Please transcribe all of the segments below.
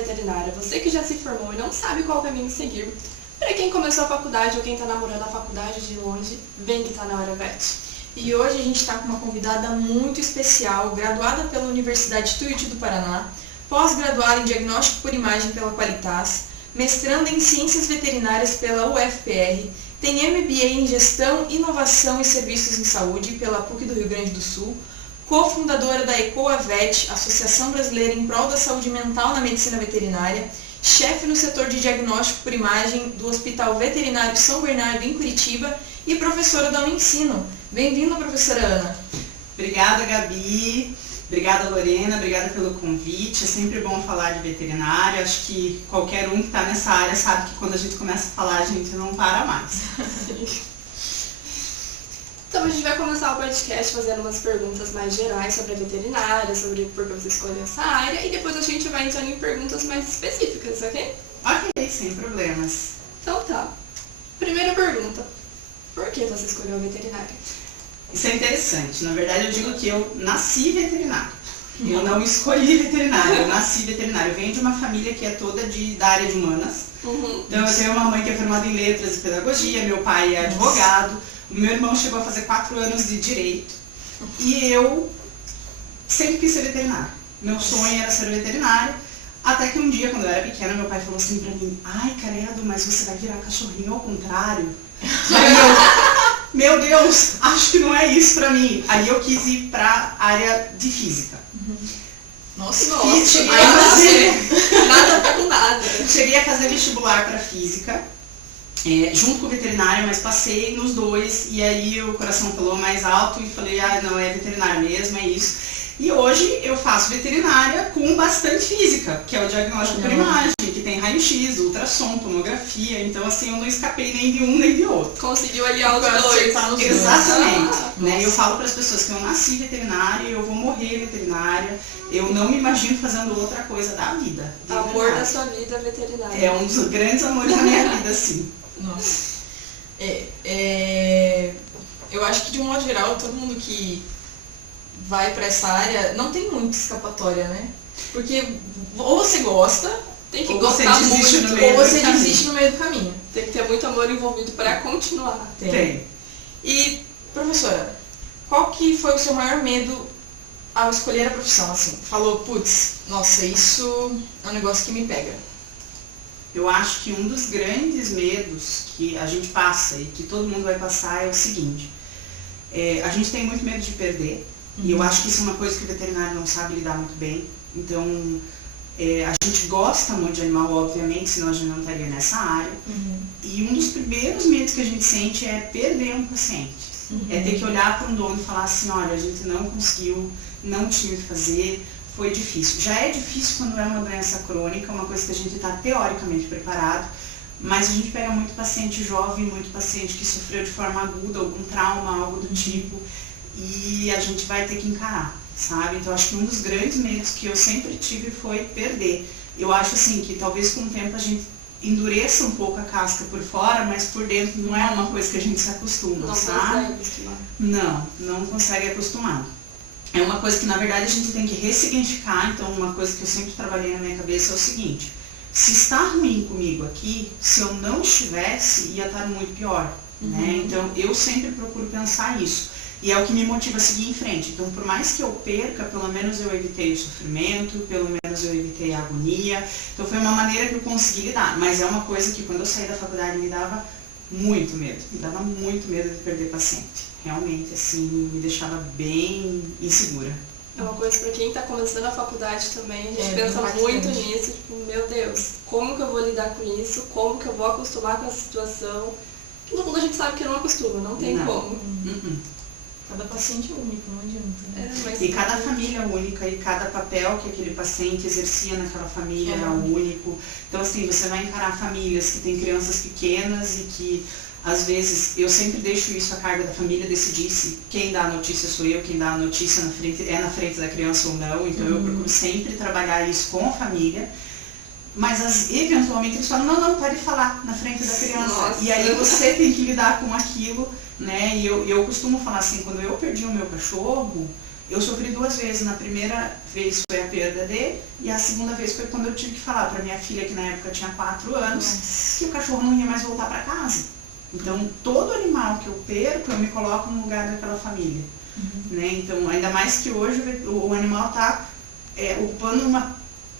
veterinária, você que já se formou e não sabe qual caminho seguir, para quem começou a faculdade ou quem está namorando a faculdade de longe, vem que tá na hora, Vete. E hoje a gente está com uma convidada muito especial, graduada pela Universidade Tuiuti do Paraná, pós-graduada em Diagnóstico por Imagem pela Qualitas, mestranda em Ciências Veterinárias pela UFPR, tem MBA em Gestão, Inovação e Serviços em Saúde pela PUC do Rio Grande do Sul, cofundadora da EcoaVet, Associação Brasileira em Prol da Saúde Mental na Medicina Veterinária, chefe no setor de diagnóstico por imagem do Hospital Veterinário São Bernardo, em Curitiba, e professora da Unicino. Bem-vinda, professora Ana. Obrigada, Gabi. Obrigada, Lorena. Obrigada pelo convite. É sempre bom falar de veterinária. Acho que qualquer um que está nessa área sabe que quando a gente começa a falar, a gente não para mais. Então a gente vai começar o podcast fazendo umas perguntas mais gerais sobre a veterinária, sobre por que você escolheu essa área, e depois a gente vai entrando em perguntas mais específicas, ok? Ok, sem problemas. Então tá. Primeira pergunta. Por que você escolheu a veterinária? Isso é interessante. Na verdade, eu digo que eu nasci veterinária. Eu não escolhi veterinária, eu nasci veterinária. Eu venho de uma família que é toda da área de humanas. Então eu tenho uma mãe que é formada em letras e pedagogia, meu pai é advogado. O meu irmão chegou a fazer 4 anos de direito e eu sempre quis ser veterinária. Meu sonho era ser veterinária, até que um dia, quando eu era pequena, meu pai falou assim pra mim: ai, credo, mas você vai virar cachorrinho ao contrário. Aí eu, meu Deus, acho que não é isso pra mim. Aí eu quis ir pra área de física. Nossa, cheguei a fazer... Nada a ver com nada. Cheguei a fazer vestibular pra física. Junto com o veterinário, mas passei nos dois e aí o coração falou mais alto e falei, não, é veterinário mesmo, é isso. E hoje eu faço veterinária com bastante física, que é o diagnóstico por imagem, que tem raio-x, ultrassom, tomografia, então assim, eu não escapei nem de um nem de outro. Conseguiu aliar os dois. Exatamente. Eu falo para as pessoas que eu nasci veterinária e eu vou morrer veterinária, eu não me imagino fazendo outra coisa da vida. Amor da sua vida veterinária. É um dos grandes amores da minha vida, sim. Nossa. Eu acho que de um modo geral, todo mundo que vai pra essa área não tem muita escapatória, né? Porque ou você gosta, tem que ou gostar você desiste muito, no meio ou você do desiste no meio do caminho. Tem que ter muito amor envolvido para continuar. Tem. E, professora, qual que foi o seu maior medo ao escolher a profissão? Assim, falou, putz, nossa, isso é um negócio que me pega. Eu acho que um dos grandes medos que a gente passa e que todo mundo vai passar é o seguinte: a gente tem muito medo de perder, e eu acho que isso é uma coisa que o veterinário não sabe lidar muito bem. Então, a gente gosta muito de animal, obviamente, senão a gente não estaria nessa área. E um dos primeiros medos que a gente sente é perder um paciente. É ter que olhar para um dono e falar assim, olha, a gente não conseguiu, não tinha o que fazer, foi difícil. Já é difícil quando é uma doença crônica, uma coisa que a gente está teoricamente preparado, mas a gente pega muito paciente jovem, muito paciente que sofreu de forma aguda, algum trauma, algo do tipo, e a gente vai ter que encarar, sabe? Então acho que um dos grandes medos que eu sempre tive foi perder. Eu acho assim que talvez com o tempo a gente endureça um pouco a casca por fora, mas por dentro não é uma coisa que a gente se acostuma, não sabe? Consegue acostumar. Não consegue acostumar. É uma coisa que, na verdade, a gente tem que ressignificar. Então, uma coisa que eu sempre trabalhei na minha cabeça é o seguinte: se está ruim comigo aqui, se eu não estivesse, ia estar muito pior, né? Então, eu sempre procuro pensar isso. E é o que me motiva a seguir em frente. Então, por mais que eu perca, pelo menos eu evitei o sofrimento, pelo menos eu evitei a agonia. Então, foi uma maneira que eu consegui lidar. Mas é uma coisa que, quando eu saí da faculdade, me dava muito medo. Me dava muito medo de perder paciente. Realmente, assim, me deixava bem insegura. É uma coisa pra quem está começando a faculdade também, a gente pensa bastante. muito nisso, tipo, meu Deus, como que eu vou lidar com isso, como que eu vou acostumar com essa situação, que no fundo a gente sabe que não acostuma, não tem como. Cada paciente é único, não adianta. E cada família é única, e cada papel que aquele paciente exercia naquela família era único. Então, assim, você vai encarar famílias que têm crianças pequenas e que, às vezes, eu sempre deixo isso a carga da família decidir se quem dá a notícia sou eu, quem dá a notícia na frente da criança ou não. Então, eu procuro sempre trabalhar isso com a família. Mas, eventualmente, eles falam, não, pode falar na frente da criança. Nossa. E aí você tem que lidar com aquilo, né? E eu costumo falar assim, quando eu perdi o meu cachorro, Eu sofri 2 vezes. Na primeira vez foi a perda dele, e a segunda vez foi quando eu tive que falar para minha filha, que na época tinha 4 anos, que o cachorro não ia mais voltar para casa. Então, todo animal que eu perco, eu me coloco no lugar daquela família. Né? Então, ainda mais que hoje o animal está ocupando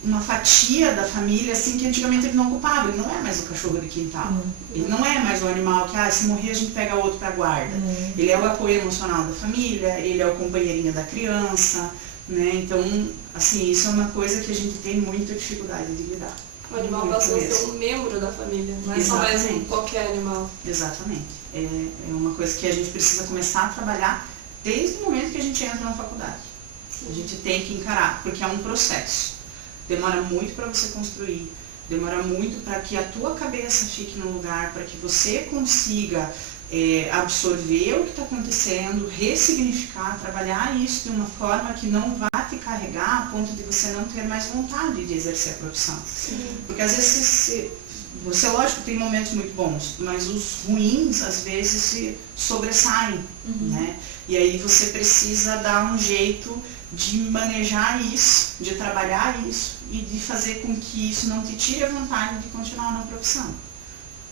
uma fatia da família, assim, que antigamente ele não ocupava. Ele não é mais o cachorro de quintal. Ele não é mais o animal que, se morrer, a gente pega outro para guarda. Ele é o apoio emocional da família, ele é o companheirinho da criança, né? Então, assim, isso é uma coisa que a gente tem muita dificuldade de lidar. O animal passou a ser um membro da família, não é só mais qualquer animal. Exatamente. É uma coisa que a gente precisa começar a trabalhar desde o momento que a gente entra na faculdade. A gente tem que encarar, porque é um processo. Demora muito para você construir, demora muito para que a tua cabeça fique no lugar, para que você consiga absorver o que está acontecendo, ressignificar, trabalhar isso de uma forma que não vá te carregar a ponto de você não ter mais vontade de exercer a profissão. Porque às vezes você, lógico, tem momentos muito bons, mas os ruins às vezes se sobressaem, né? E aí você precisa dar um jeito de manejar isso, de trabalhar isso e de fazer com que isso não te tire a vontade de continuar na profissão.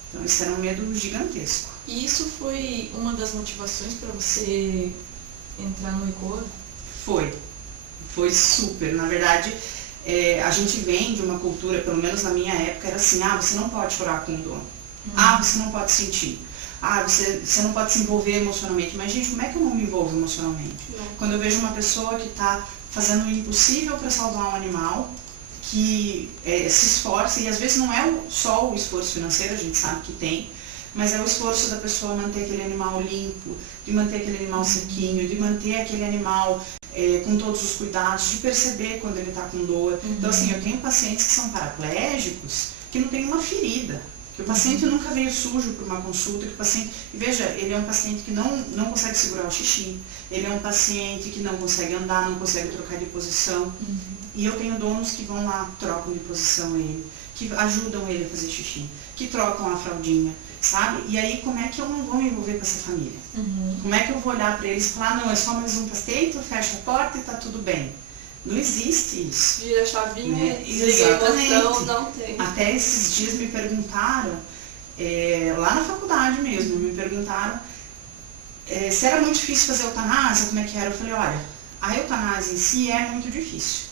Então isso era um medo gigantesco. E isso foi uma das motivações para você entrar no ECOA? Foi super. Na verdade, a gente vem de uma cultura, pelo menos na minha época, era assim, você não pode chorar com o dono. Você não pode sentir. Você não pode se envolver emocionalmente. Mas, gente, como é que eu não me envolvo emocionalmente? Quando eu vejo uma pessoa que está fazendo o impossível para salvar um animal, que se esforça, e às vezes não é só o esforço financeiro, a gente sabe que tem, mas é o esforço da pessoa manter aquele animal limpo, de manter aquele animal sequinho, de manter aquele animal com todos os cuidados, de perceber quando ele está com dor. Então, assim, eu tenho pacientes que são paraplégicos, que não tem uma ferida, que o paciente nunca veio sujo para uma consulta, que o paciente, veja, ele é um paciente que não consegue segurar o xixi, ele é um paciente que não consegue andar, não consegue trocar de posição, e eu tenho donos que vão lá, trocam de posição ele, que ajudam ele a fazer xixi, que trocam a fraldinha, sabe? E aí, como é que eu não vou me envolver com essa família? Como é que eu vou olhar para eles e falar, não, é só mais um paciente, fecha a porta e tá tudo bem? Não existe isso. Vira a chavinha, né? Exatamente. Não tem. Até esses dias me perguntaram, lá na faculdade mesmo, me perguntaram se era muito difícil fazer eutanásia, como é que era. Eu falei, olha, a eutanásia em si é muito difícil.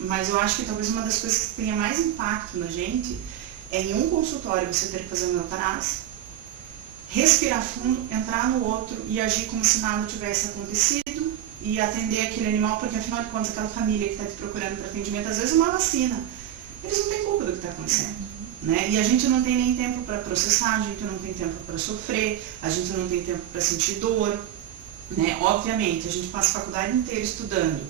Mas eu acho que talvez uma das coisas que tenha mais impacto na gente é em um consultório você ter que fazer uma eutanásia, respirar fundo, entrar no outro e agir como se nada tivesse acontecido e atender aquele animal, porque afinal de contas aquela família que está te procurando para atendimento, às vezes uma vacina, eles não têm culpa do que está acontecendo. Né? E a gente não tem nem tempo para processar, a gente não tem tempo para sofrer, a gente não tem tempo para sentir dor. Né? Obviamente, a gente passa a faculdade inteira estudando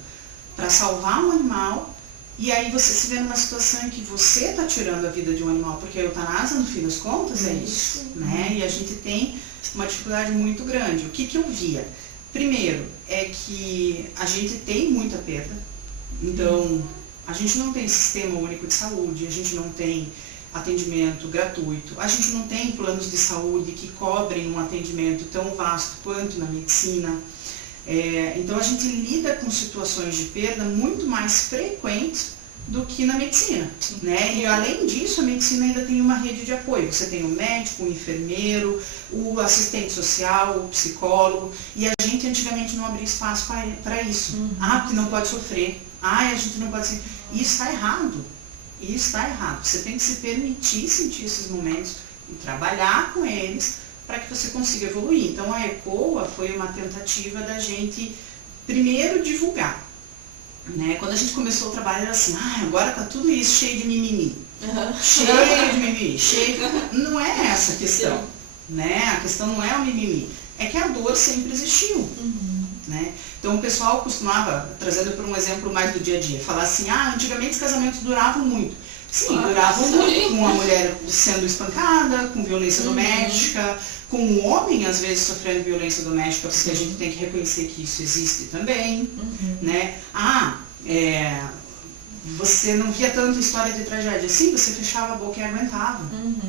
para salvar um animal, e aí você se vê numa situação em que você está tirando a vida de um animal, porque a eutanásia, no fim das contas, é isso. Né? E a gente tem uma dificuldade muito grande. O que eu via? Primeiro, é que a gente tem muita perda, então a gente não tem sistema único de saúde, a gente não tem atendimento gratuito, a gente não tem planos de saúde que cobrem um atendimento tão vasto quanto na medicina. Então a gente lida com situações de perda muito mais frequentes do que na medicina, né? E além disso, a medicina ainda tem uma rede de apoio. Você tem o médico, o enfermeiro, o assistente social, o psicólogo, e a gente antigamente não abria espaço para isso. Porque não pode sofrer. A gente não pode ser. Isso está errado. Isso está errado. Você tem que se permitir sentir esses momentos e trabalhar com eles para que você consiga evoluir. Então a ECOA foi uma tentativa da gente primeiro divulgar. Né? Quando a gente começou o trabalho era assim, agora tá tudo isso cheio de mimimi. Cheio de mimimi, Não é essa a questão. Né? A questão não é o mimimi. É que a dor sempre existiu. Né? Então o pessoal costumava, trazendo por um exemplo mais do dia a dia, falar assim, antigamente os casamentos duravam muito. Sim, duravam muito, com a mulher sendo espancada, com violência doméstica, com o homem às vezes sofrendo violência doméstica, porque a gente tem que reconhecer que isso existe também. Né? Você não via tanto história de tragédia assim, você fechava a boca e aguentava.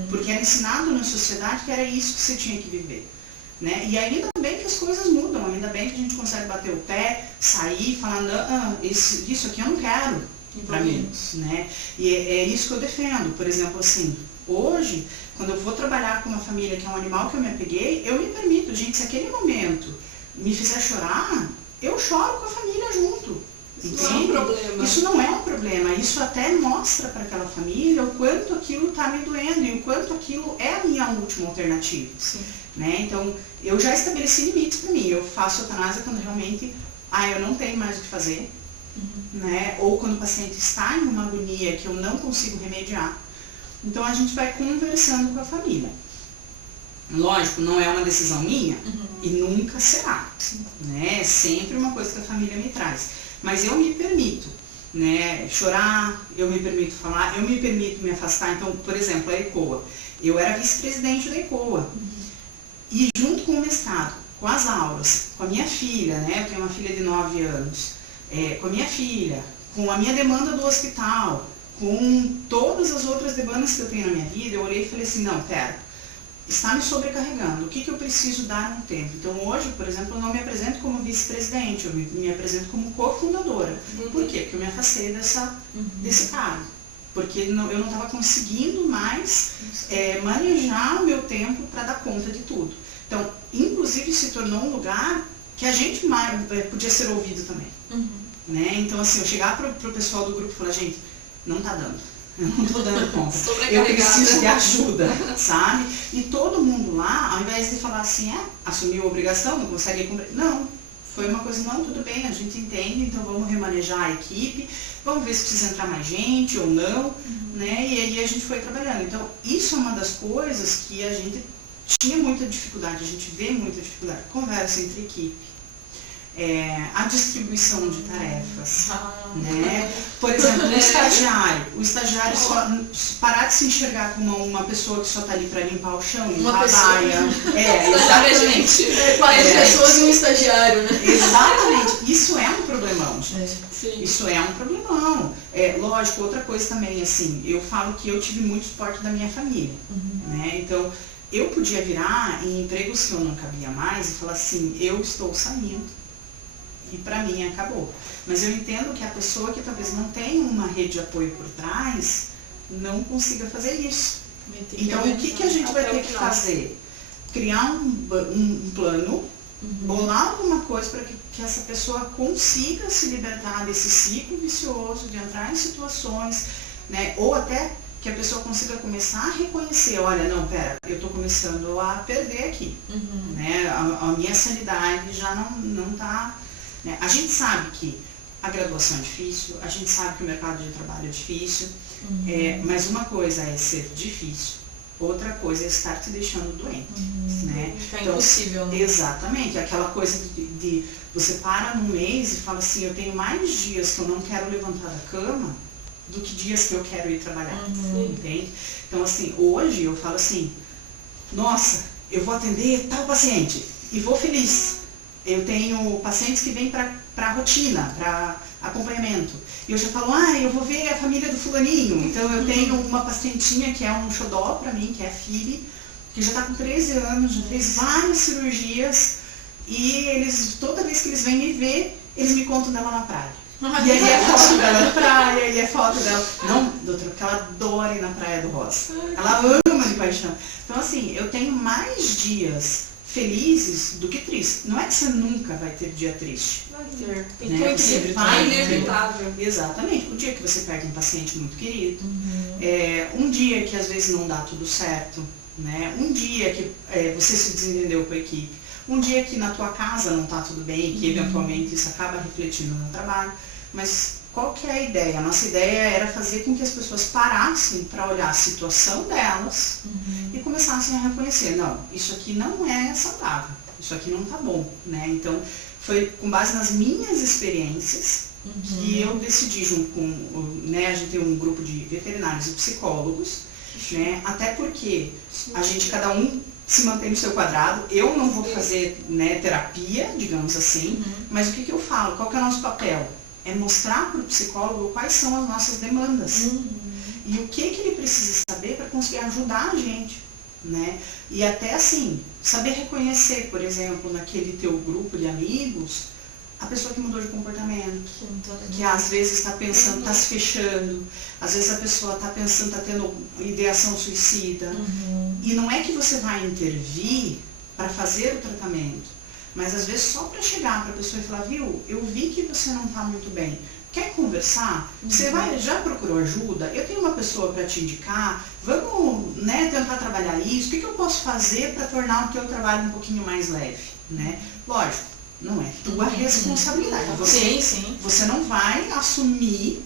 Porque era ensinado na sociedade que era isso que você tinha que viver. né? E ainda bem que as coisas mudam, ainda bem que a gente consegue bater o pé, sair, falar, não, isso aqui eu não quero para mim, né? E é isso que eu defendo. Por exemplo, assim, hoje, quando eu vou trabalhar com uma família que é um animal que eu me apeguei, eu me permito, gente, se aquele momento me fizer chorar, eu choro com a família junto. Isso não é um problema. Isso não é um problema, isso até mostra para aquela família o quanto aquilo está me doendo e o quanto aquilo é a minha última alternativa. Sim. Né? Então, eu já estabeleci limites para mim, eu faço eutanásia quando realmente, eu não tenho mais o que fazer, né? Ou quando o paciente está em uma agonia que eu não consigo remediar. Então, a gente vai conversando com a família. Lógico, não é uma decisão minha e nunca será, né? É sempre uma coisa que a família me traz. Mas eu me permito, né, chorar, eu me permito falar, eu me permito me afastar. Então, por exemplo, a ECOA. Eu era vice-presidente da ECOA. E junto com o mestrado, com as aulas, com a minha filha, né, eu tenho uma filha de 9 anos, com a minha filha, com a minha demanda do hospital, com todas as outras demandas que eu tenho na minha vida, eu olhei e falei assim, não, pera, está me sobrecarregando, o que eu preciso dar no tempo? Então hoje, por exemplo, eu não me apresento como vice-presidente, eu me apresento como cofundadora. Por quê? Porque eu me afastei desse cargo. Porque eu não estava conseguindo mais manejar o meu tempo para dar conta de tudo. Então, inclusive se tornou um lugar que a gente podia ser ouvido também. Né? Então, assim, eu chegar para o pessoal do grupo e falar, gente, não está dando. Eu não estou dando conta. Eu preciso de ajuda, sabe? E todo mundo lá, ao invés de falar assim, assumiu a obrigação, não consegue cumprir. Não, foi uma coisa, não, tudo bem, a gente entende, então vamos remanejar a equipe, vamos ver se precisa entrar mais gente ou não, né? E aí a gente foi trabalhando. Então, isso é uma das coisas que a gente tinha muita dificuldade, a gente vê muita dificuldade. Conversa entre equipe. A distribuição de tarefas, né? Por exemplo, o estagiário parar de se enxergar como uma pessoa que só está ali para limpar o chão, limpar a baia. Exatamente. 40 pessoas e um estagiário, né? Exatamente. Isso é um problemão, gente. Sim. Isso é um problemão. Lógico, outra coisa também, assim, eu falo que eu tive muito suporte da minha família, né? Então, eu podia virar em empregos que eu não cabia mais e falar assim, eu estou saindo. E para mim acabou. Mas eu entendo que a pessoa que talvez não tenha uma rede de apoio por trás, não consiga fazer isso. Então o que a gente vai ter que fazer? Criar um plano, bolar alguma coisa para que essa pessoa consiga se libertar desse ciclo vicioso de entrar em situações, né? Ou até que a pessoa consiga começar a reconhecer, olha, não, pera, eu estou começando a perder aqui. Né? A minha sanidade já não está... Né? A gente sabe que a graduação é difícil, a gente sabe que o mercado de trabalho é difícil, mas uma coisa é ser difícil, outra coisa é estar te deixando doente. Né? É impossível, né? Exatamente, aquela coisa de você para num mês e fala assim, eu tenho mais dias que eu não quero levantar da cama do que dias que eu quero ir trabalhar, entende? Então assim, hoje eu falo assim, nossa, eu vou atender tal paciente e vou feliz. Eu tenho pacientes que vêm para rotina, para acompanhamento. E eu já falo, eu vou ver a família do fulaninho. Então eu tenho uma pacientinha que é um xodó para mim, que é a Phoebe, que já está com 13 anos, já fez várias cirurgias. E toda vez que eles vêm me ver, eles me contam dela na praia. E aí é foto dela na praia, e é foto dela... Não, doutora, porque ela adora ir na Praia do Rosa. Ela ama de paixão. Então assim, eu tenho mais dias felizes do que tristes. Não é que você nunca vai ter dia triste. Vai ter. Né? Você vai inevitável. Exatamente. Um dia que você perde um paciente muito querido. Um dia que às vezes não dá tudo certo. Né? Um dia que você se desentendeu com a equipe. Um dia que na tua casa não está tudo bem, que eventualmente isso acaba refletindo no trabalho. Mas qual que é a ideia? A nossa ideia era fazer com que as pessoas parassem para olhar a situação delas e começassem a reconhecer, não, isso aqui não é saudável, isso aqui não está bom, né? Então, foi com base nas minhas experiências que eu decidi, junto com, né, a gente tem um grupo de veterinários e psicólogos, né? Até porque a gente, cada um se mantém no seu quadrado, eu não vou fazer, né, terapia, digamos assim, mas o que eu falo? Qual que é o nosso papel? É mostrar para o psicólogo quais são as nossas demandas. E o que ele precisa saber para conseguir ajudar a gente. né? E até assim, saber reconhecer, por exemplo, naquele teu grupo de amigos, a pessoa que mudou de comportamento, que às vezes está pensando, está se fechando, às vezes a pessoa está pensando, está tendo ideação suicida. E não é que você vai intervir para fazer o tratamento, mas às vezes só para chegar para a pessoa e falar, viu, eu vi que você não está muito bem. Quer conversar? Você já procurou ajuda? Eu tenho uma pessoa para te indicar. Vamos, né, tentar trabalhar isso. O que eu posso fazer para tornar o teu trabalho um pouquinho mais leve? Né? Lógico, não é tua responsabilidade. Você não vai assumir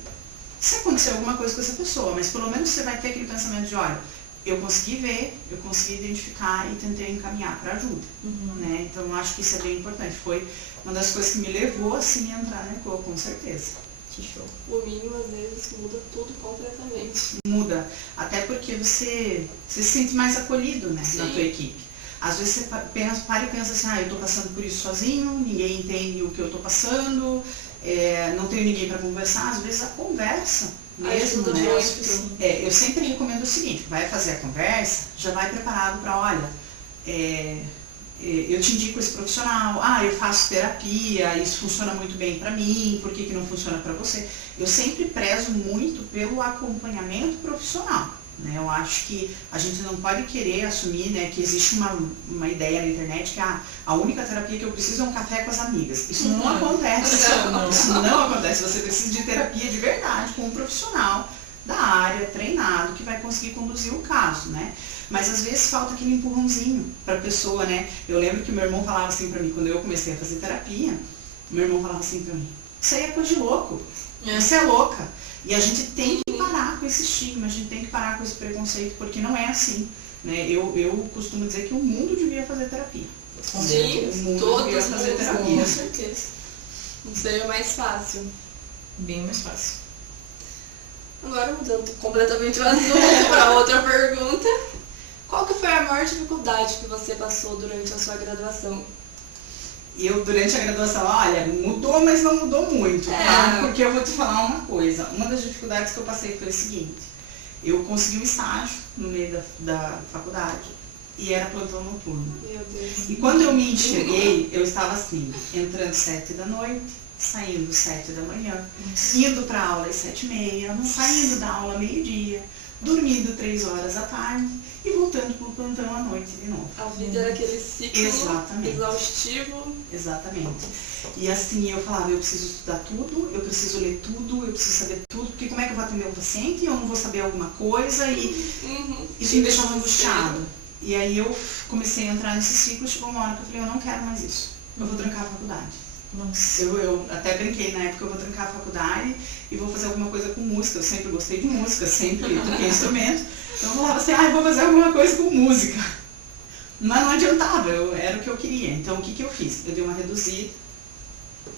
se acontecer alguma coisa com essa pessoa, mas pelo menos você vai ter aquele pensamento de, olha, eu consegui ver, eu consegui identificar e tentei encaminhar para ajuda. Né? Então eu acho que isso é bem importante. Foi uma das coisas que me levou assim a entrar na ECOA, com certeza. Que show. O mínimo, às vezes, muda tudo completamente. Muda. Até porque você se sente mais acolhido, né, na tua equipe. Às vezes você para e pensa assim, eu estou passando por isso sozinho, ninguém entende o que eu estou passando, não tenho ninguém para conversar. Às vezes a conversa mesmo, né? Eu sempre recomendo o seguinte, vai fazer a conversa, já vai preparado para, olha, eu te indico esse profissional, eu faço terapia, isso funciona muito bem para mim, por que não funciona para você? Eu sempre prezo muito pelo acompanhamento profissional, né? Eu acho que a gente não pode querer assumir, né, que existe uma ideia na internet que a única terapia que eu preciso é um café com as amigas. Isso não acontece. Isso não acontece. Você precisa de terapia de verdade com um profissional da área, treinado, que vai conseguir conduzir o caso, né? Mas às vezes falta aquele empurrãozinho para a pessoa, né? Eu lembro que o meu irmão falava assim para mim, quando eu comecei a fazer terapia, meu irmão falava assim para mim, isso aí é coisa de louco, você é louca. E a gente tem que parar com esse estigma, a gente tem que parar com esse preconceito, porque não é assim, né? Eu costumo dizer que o mundo devia fazer terapia. Sim, o mundo todos devia fazer terapia. Com certeza. Não seria mais fácil. Bem mais fácil. Agora, mudando completamente o assunto para outra pergunta. Qual que foi a maior dificuldade que você passou durante a sua graduação? Eu, durante a graduação, olha, mudou, mas não mudou muito, tá? Porque eu vou te falar uma coisa. Uma das dificuldades que eu passei foi o seguinte. Eu consegui um estágio no meio da faculdade e era plantão noturno. Meu Deus. E quando eu me enxerguei, eu estava assim, entrando 7 da noite, saindo 7 da manhã, indo para aula às 7h30, saindo da aula meio-dia, dormindo 3 horas à tarde e voltando para o plantão à noite de novo. A vida era aquele ciclo exaustivo. Exatamente. E assim, eu falava, eu preciso estudar tudo, eu preciso ler tudo, eu preciso saber tudo, porque como é que eu vou atender um paciente e eu não vou saber alguma coisa e isso me deixava angustiado. E aí eu comecei a entrar nesse ciclo, chegou uma hora que eu falei, eu não quero mais isso, eu vou trancar a faculdade. Nossa. Eu até brinquei na época, eu vou trancar a faculdade e vou fazer alguma coisa com música. Eu sempre gostei de música, sempre toquei instrumento. Então eu falava assim, eu vou fazer alguma coisa com música. Mas não adiantava, era o que eu queria. Então o que eu fiz? Eu dei uma reduzida,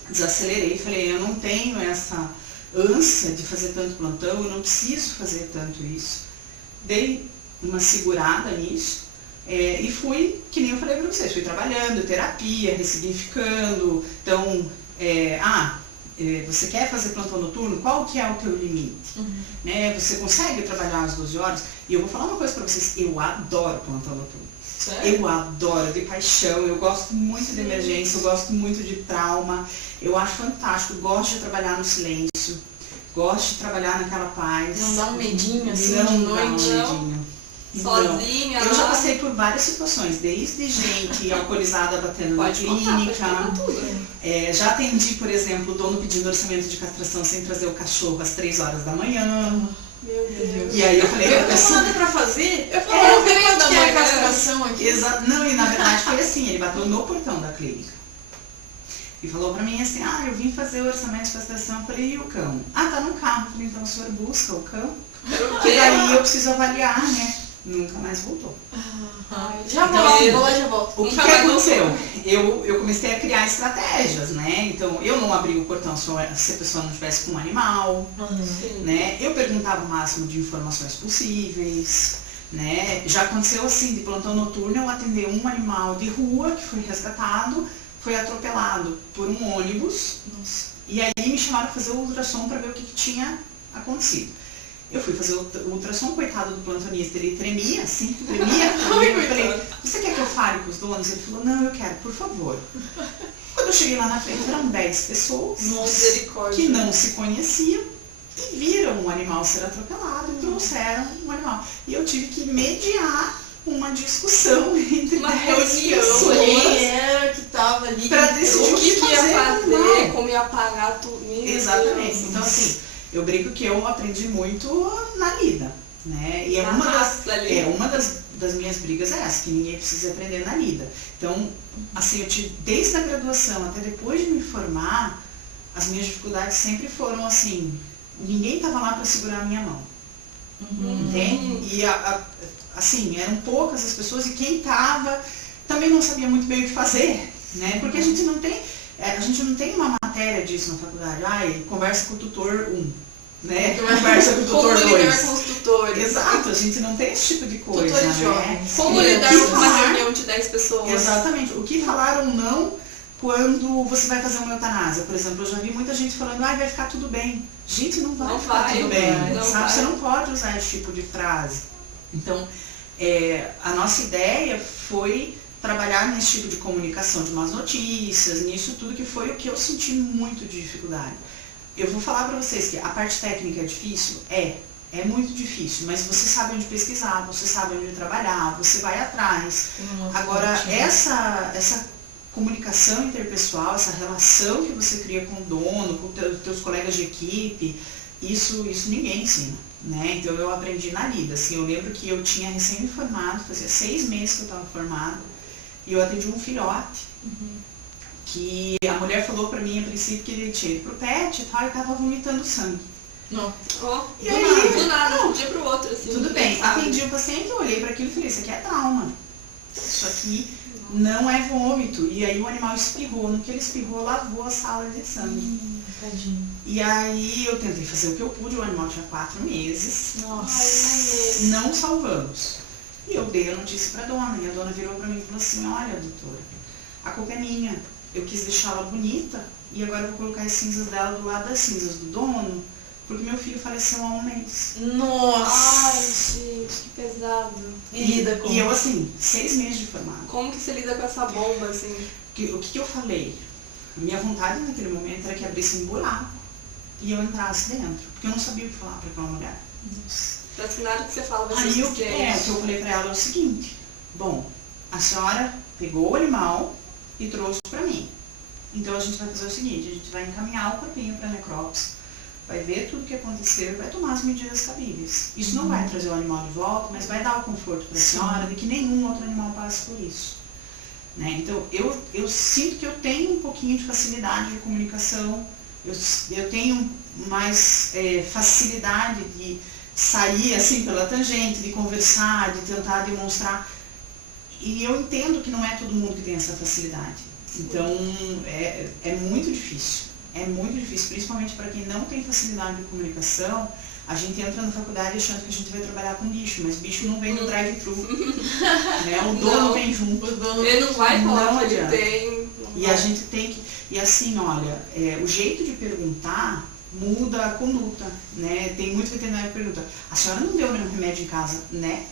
desacelerei, falei, eu não tenho essa ânsia de fazer tanto plantão, eu não preciso fazer tanto isso. Dei uma segurada nisso. E fui, que nem eu falei para vocês, fui trabalhando, terapia, ressignificando. Então, você quer fazer plantão noturno? Qual que é o teu limite? Né? Você consegue trabalhar às 12 horas? E eu vou falar uma coisa para vocês, eu adoro plantão noturno. Sério? Eu adoro, de paixão, eu gosto muito de emergência, eu gosto muito de trauma, eu acho fantástico, gosto de trabalhar no silêncio, gosto de trabalhar naquela paz. Não dá um medinho assim de não noite? Dá um medinho. Sozinha? Eu já passei por várias situações, desde gente alcoolizada batendo na clínica. Já atendi, por exemplo, o dono pedindo orçamento de castração sem trazer o cachorro às 3 horas da manhã. Meu Deus. E aí eu falei, eu tenho nada pra fazer? Eu falei, quanto que é a castração aqui? Não, e na verdade foi assim, ele bateu no portão da clínica. E falou pra mim assim, eu vim fazer o orçamento de castração. Eu falei, e o cão? Tá no carro. Eu falei, então o senhor busca o cão? E aí eu preciso avaliar, né? Nunca mais voltou. Já volto. O que aconteceu? Eu comecei a criar estratégias, né? Então, eu não abri o portão se a pessoa não estivesse com um animal, né? Eu perguntava o máximo de informações possíveis, né? Já aconteceu assim, de plantão noturno, eu atendi um animal de rua que foi resgatado, foi atropelado por um ônibus. E aí me chamaram para fazer o ultrassom para ver o que tinha acontecido. Eu fui fazer o ultrassom, coitado do plantonista, ele tremia assim, tremia. Eu falei, você quer que eu fale com os donos? Ele falou, não, eu quero, por favor. Quando eu cheguei lá na frente, eram 10 pessoas que não se conheciam e viram um animal ser atropelado e trouxeram um animal. E eu tive que mediar uma discussão entre uma 10 reunião, pessoas. Quem era que estava ali? Pra decidir O que ia fazer, não. como ia pagar tudo. Exatamente. Então, assim, eu brinco que eu aprendi muito na lida, né? E uma das minhas brigas é essa, que ninguém precisa aprender na lida. Então, assim, eu tive, desde a graduação até depois de me formar, as minhas dificuldades sempre foram assim, ninguém estava lá para segurar a minha mão. Entende? E assim, eram poucas as pessoas e quem estava também não sabia muito bem o que fazer, né? Porque a gente não tem uma matéria disso na faculdade. Conversa com o tutor 1, né? Conversa com o tutor 2. Como lidar com os tutores. Exato, a gente não tem esse tipo de coisa, Tutores né? jovens. Como lidar com uma reunião de 10 pessoas. Exatamente. O que falaram não quando você vai fazer uma eutanásia, por exemplo, eu já vi muita gente falando, vai ficar tudo bem. Gente, não vai ficar tudo bem, sabe? Você não pode usar esse tipo de frase. Então, a nossa ideia foi trabalhar nesse tipo de comunicação de más notícias, nisso tudo que foi o que eu senti muito de dificuldade. Eu vou falar para vocês que a parte técnica é difícil? É muito difícil, mas você sabe onde pesquisar, você sabe onde trabalhar, você vai atrás. Agora, essa comunicação interpessoal, essa relação que você cria com o dono, com os teus colegas de equipe, isso ninguém ensina, né? Então eu aprendi na lida, assim, eu lembro que eu tinha recém me formado, fazia 6 meses que eu estava formada, e eu atendi um filhote, que a mulher falou pra mim a princípio que ele tinha ido pro pet e tal, e estava vomitando sangue. Não. E aí, do nada, de um dia pro outro, assim. Tudo bem, atendi o paciente, eu olhei para aquilo e falei, isso aqui é trauma. Isso aqui não é vômito. E aí o animal espirrou. No que ele espirrou, lavou a sala de sangue. Tadinho. E aí eu tentei fazer o que eu pude, o animal tinha 4 meses. Nossa. Não salvamos. E eu dei a notícia para a dona. E a dona virou para mim e falou assim, olha, doutora, a culpa é minha. Eu quis deixá-la bonita e agora eu vou colocar as cinzas dela do lado das cinzas do dono, porque meu filho faleceu há 1 mês. Nossa. Ai, gente, que pesado. E eu, assim, 6 meses de formado. Como que você lida com essa bomba, assim? O que eu falei? A minha vontade naquele momento era que abrisse um buraco e eu entrasse dentro, porque eu não sabia o que falar para aquela mulher. Pra nada que você fala vai ser Aí o suficiente. que eu falei para ela é o seguinte, bom, a senhora pegou o animal e trouxe para mim. Então a gente vai fazer o seguinte, a gente vai encaminhar o corpinho para a necrópsia, vai ver tudo o que aconteceu e vai tomar as medidas cabíveis. Isso não vai trazer o animal de volta, mas vai dar o conforto para a senhora de que nenhum outro animal passe por isso. Né? Então, eu sinto que eu tenho um pouquinho de facilidade de comunicação, eu tenho mais facilidade de sair assim pela tangente, de conversar, de tentar demonstrar. E eu entendo que não é todo mundo que tem essa facilidade. Então, é muito difícil. É muito difícil, principalmente para quem não tem facilidade de comunicação. A gente entra na faculdade achando que a gente vai trabalhar com bicho, mas bicho não vem no drive-thru. Né? O dono vem junto. Ele não vai falar Não que ele adianta. tem. E a gente tem que... E assim, olha, o jeito de perguntar muda a conduta, né? Tem muito veterinário que pergunta, a senhora não deu nenhum remédio em casa, né?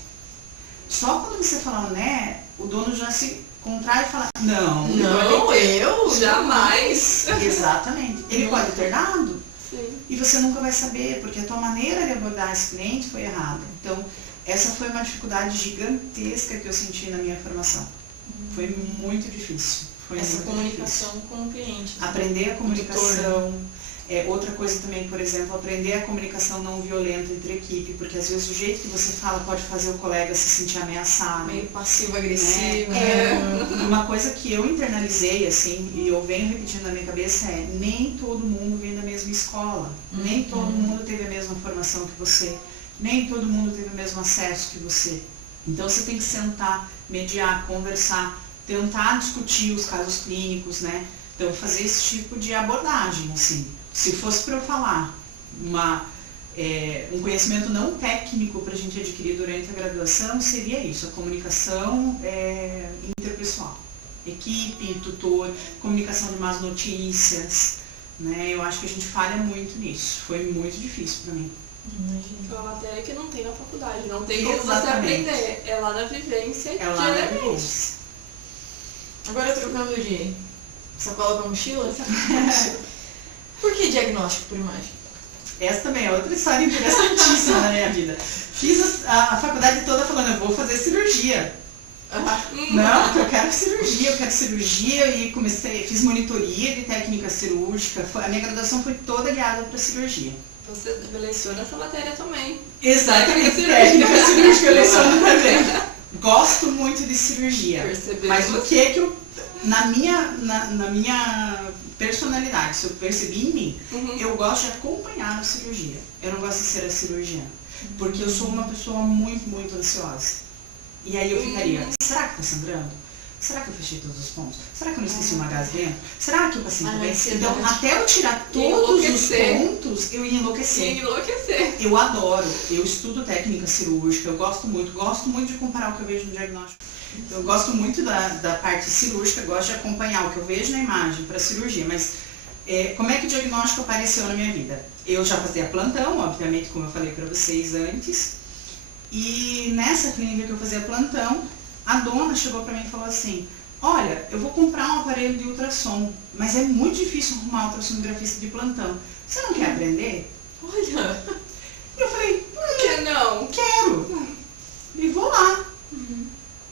Só quando você falar né, o dono já se contrai e fala, não, eu Jamais. Exatamente. Ele pode ter dado Sim. e você nunca vai saber, porque a tua maneira de abordar esse cliente foi errada. Então, essa foi uma dificuldade gigantesca que eu senti na minha formação. Foi muito difícil. Foi Essa muito comunicação difícil. com o cliente. Aprender a comunicação. Outra coisa também, por exemplo, aprender a comunicação não violenta entre equipe, porque às vezes o jeito que você fala pode fazer o colega se sentir ameaçado. Meio passivo-agressivo. Uma coisa que eu internalizei, assim, e eu venho repetindo na minha cabeça é, nem todo mundo vem da mesma escola, nem todo mundo teve a mesma formação que você, nem todo mundo teve o mesmo acesso que você. Então você tem que sentar, mediar, conversar, tentar discutir os casos clínicos, né? Então fazer esse tipo de abordagem, assim. Se fosse para eu falar um conhecimento não técnico para a gente adquirir durante a graduação, seria isso, a comunicação interpessoal. Equipe, tutor, comunicação de más notícias, né? Eu acho que a gente falha muito nisso, foi muito difícil para mim. Imagina. É uma matéria que não tem na faculdade, não tem como você Exatamente. aprender. É lá na vivência É de lá na elementos. vivência. Agora trocando de sacola pra mochila. Por que diagnóstico por imagem? Essa também é outra história interessantíssima na minha vida. Fiz a faculdade toda falando, eu vou fazer cirurgia. Não, porque eu quero cirurgia e fiz monitoria de técnica cirúrgica. A minha graduação foi toda guiada para cirurgia. Você seleciona essa matéria também. Exatamente, técnica cirúrgica eu leciono também. Gosto muito de cirurgia. Percebeu? Mas o que eu, na minha personalidade, se eu percebi em mim, eu gosto de acompanhar a cirurgia. Eu não gosto de ser a cirurgiã. Porque eu sou uma pessoa muito, muito ansiosa. E aí eu ficaria, será que tá sangrando? Será que eu fechei todos os pontos? Será que eu não esqueci uma gás dentro? Será que eu passei por bem? Então, até eu tirar todos os pontos, eu ia enlouquecer. Eu adoro, eu estudo técnica cirúrgica, eu gosto muito de comparar o que eu vejo no diagnóstico. Eu gosto muito da parte cirúrgica, gosto de acompanhar o que eu vejo na imagem para cirurgia, mas como é que o diagnóstico apareceu na minha vida? Eu já fazia plantão, obviamente, como eu falei para vocês antes, e nessa clínica que eu fazia plantão, a dona chegou para mim e falou assim, olha, eu vou comprar um aparelho de ultrassom, mas é muito difícil arrumar ultrassonografista de plantão. Você não quer aprender? Olha! Eu falei, por que não? Quero! E vou lá.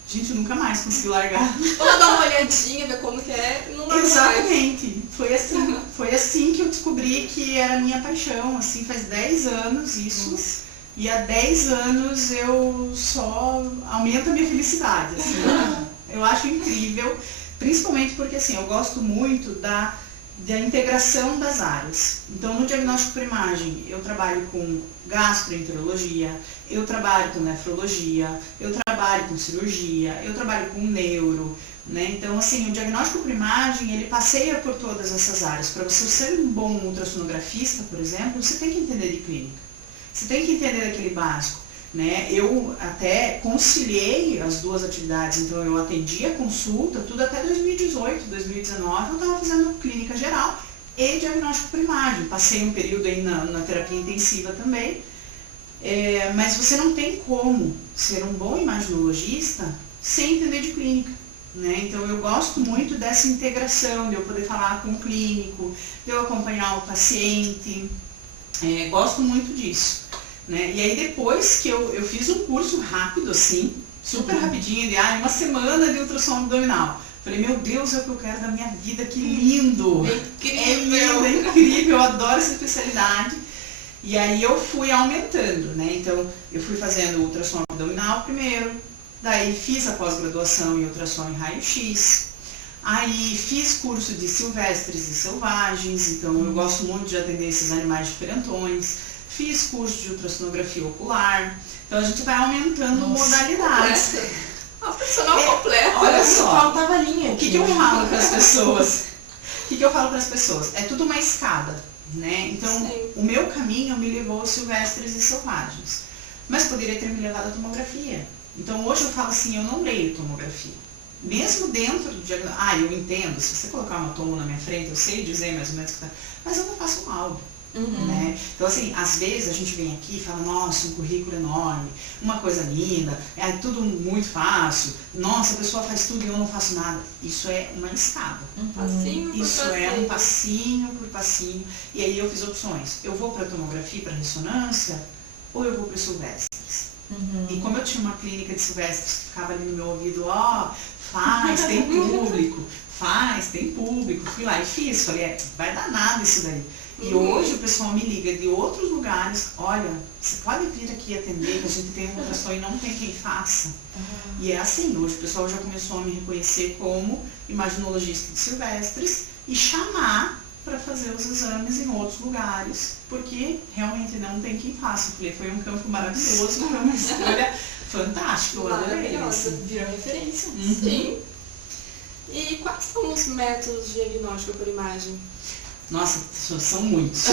Gente, eu nunca mais consegui largar. Vou lá dar uma olhadinha, ver como que é, não dá mais. Exatamente. Foi assim que eu descobri que era a minha paixão, assim, faz 10 anos isso. E há 10 anos eu só aumento a minha felicidade, assim. Eu acho incrível, principalmente porque, assim, eu gosto muito da integração das áreas. Então, no diagnóstico por imagem, eu trabalho com gastroenterologia, eu trabalho com nefrologia, eu trabalho com cirurgia, eu trabalho com neuro, né? Então, assim, o diagnóstico por imagem, ele passeia por todas essas áreas. Para você ser um bom ultrassonografista, por exemplo, você tem que entender de clínica. Você tem que entender aquele básico, né? Eu até conciliei as duas atividades, então eu atendia consulta, tudo até 2018, 2019, eu estava fazendo clínica geral e diagnóstico por imagem. Passei um período aí na terapia intensiva também, mas você não tem como ser um bom imaginologista sem entender de clínica, né? Então eu gosto muito dessa integração, de eu poder falar com o clínico, de eu acompanhar o paciente. Gosto muito disso, né? E aí depois que eu fiz um curso rápido assim, super rapidinho, de uma semana de ultrassom abdominal. Falei, meu Deus, é o que eu quero da minha vida, que lindo! É incrível! É lindo, é incrível, eu adoro essa especialidade. E aí eu fui aumentando, né? Então eu fui fazendo ultrassom abdominal primeiro, daí fiz a pós-graduação em ultrassom em raio-x. Aí fiz curso de silvestres e selvagens, então eu gosto muito de atender esses animais diferentões. Fiz curso de ultrassonografia ocular, então a gente vai aumentando modalidades. Uma profissional completa. Olha só, faltava linha. o que eu falo para as pessoas? É tudo uma escada, né? Então, o meu caminho me levou aos silvestres e selvagens, mas poderia ter me levado à tomografia. Então hoje eu falo assim, eu não leio tomografia. Mesmo dentro do diagnóstico, eu entendo, se você colocar uma tomo na minha frente, eu sei dizer mais ou menos o que tá, mas eu não faço um laudo, né? Então, assim, às vezes a gente vem aqui e fala, nossa, um currículo enorme, uma coisa linda, é tudo muito fácil, nossa, a pessoa faz tudo e eu não faço nada. Isso é uma escada. Passinho por Isso passinho. é um passinho por passinho. E aí eu fiz opções. Eu vou para tomografia, para ressonância, ou eu vou para silvestres. E como eu tinha uma clínica de silvestres que ficava ali no meu ouvido, faz, tem público, fui lá e fiz, falei, vai dar nada isso daí. E hoje o pessoal me liga de outros lugares, olha, você pode vir aqui atender, que a gente tem uma ultrassom e não tem quem faça. E é assim, hoje o pessoal já começou a me reconhecer como imaginologista de silvestres e chamar para fazer os exames em outros lugares, porque realmente não tem quem faça. Eu falei, foi um campo maravilhoso, foi uma escolha fantástica, eu adorei. Virou referência. Sim. E quais são os métodos de diagnóstico por imagem? Nossa, são muitos.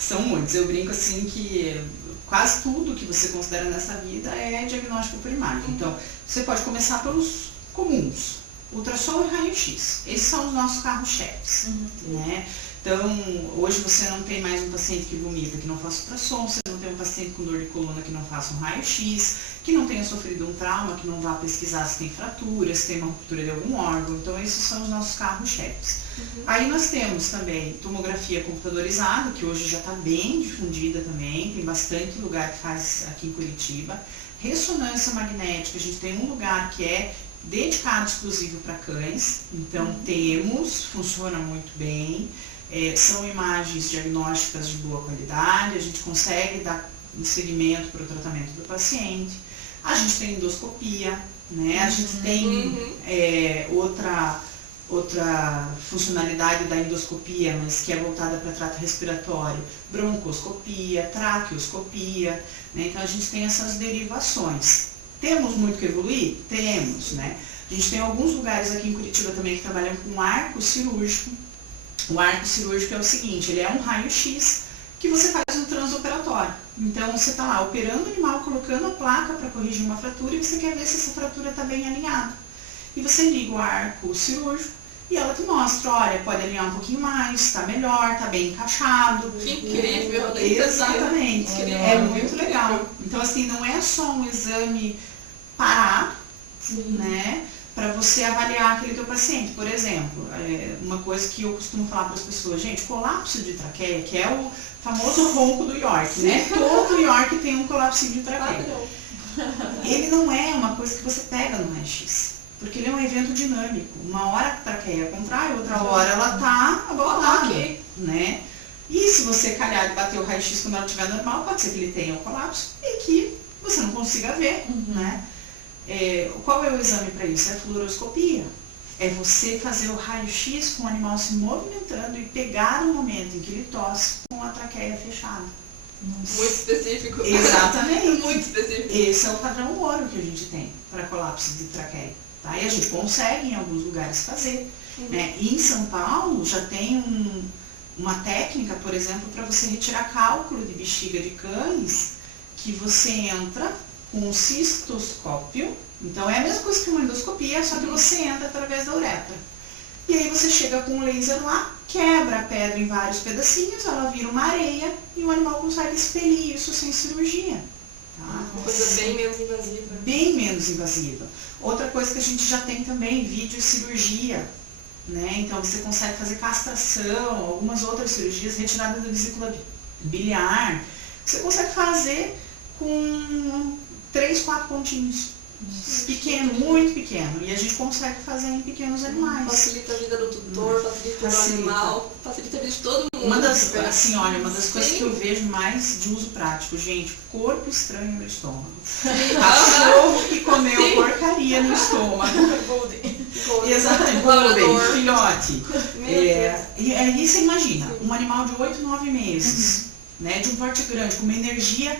São muitos. Eu brinco assim que quase tudo que você considera nessa vida é diagnóstico por imagem. Então, você pode começar pelos comuns. Ultrassom e raio-x. Esses são os nossos carros-chefes, né? Então, hoje você não tem mais um paciente que vomita, que não faça ultrassom, você não tem um paciente com dor de coluna que não faça um raio-x, que não tenha sofrido um trauma, que não vá pesquisar se tem fratura, se tem uma ruptura de algum órgão. Então, esses são os nossos carros-chefes. Aí nós temos também tomografia computadorizada, que hoje já está bem difundida também, tem bastante lugar que faz aqui em Curitiba. Ressonância magnética, a gente tem um lugar que é dedicado exclusivo para cães, então temos, funciona muito bem. São imagens diagnósticas de boa qualidade, a gente consegue dar um seguimento para o tratamento do paciente. A gente tem endoscopia, né? A gente tem outra funcionalidade da endoscopia, mas que é voltada para trato respiratório, broncoscopia, traqueoscopia, né? Então a gente tem essas derivações. Temos muito que evoluir? Temos, né? A gente tem alguns lugares aqui em Curitiba também que trabalham com arco cirúrgico. O arco cirúrgico é o seguinte, ele é um raio-x que você faz um transoperatório. Então você está lá operando o animal, colocando a placa para corrigir uma fratura e você quer ver se essa fratura está bem alinhada. E você liga o arco cirúrgico e ela te mostra, olha, pode alinhar um pouquinho mais, está melhor, está bem encaixado. Que incrível! Exatamente, é muito legal. Então assim, não é só um exame parar, né? Para você avaliar aquele teu paciente. Por exemplo, uma coisa que eu costumo falar para as pessoas, gente, colapso de traqueia, que é o famoso ronco do York, né? Todo York tem um colapso de traqueia. Ele não é uma coisa que você pega no raio-x, porque ele é um evento dinâmico. Uma hora a traqueia contrai, outra hora ela tá abalada, né? E se você calhar de bater o raio-x quando ela estiver normal, pode ser que ele tenha o colapso e que você não consiga ver, né? Qual é o exame para isso? É a fluoroscopia. É você fazer o raio-x com o animal se movimentando e pegar o momento em que ele tosse com a traqueia fechada. Muito específico. Exatamente. Muito específico. Esse é o padrão ouro que a gente tem para colapso de traqueia. Tá? E a gente consegue em alguns lugares fazer. Né? E em São Paulo já tem uma técnica, por exemplo, para você retirar cálculo de bexiga de cães, que você entra com um cistoscópio. Então é a mesma coisa que uma endoscopia, só que você entra através da uretra. E aí você chega com um laser lá, quebra a pedra em vários pedacinhos, ela vira uma areia e o animal consegue expelir isso sem cirurgia. Tá? Coisa bem menos invasiva. Bem menos invasiva. Outra coisa que a gente já tem também, videocirurgia. Né? Então você consegue fazer castração, algumas outras cirurgias, retirada da vesícula biliar. Você consegue fazer com 3, 4 pontinhos. Pequeno, muito pequeno. E a gente consegue fazer em pequenos animais. Facilita a vida do tutor, facilita do animal, facilita a vida de todo mundo. Uma das coisas que eu vejo mais de uso prático, gente, corpo estranho no estômago. Cachorro que comeu porcaria no estômago. Exatamente, golden, filhote. E aí você imagina, um animal de 8, 9 meses, né, de um porte grande, com uma energia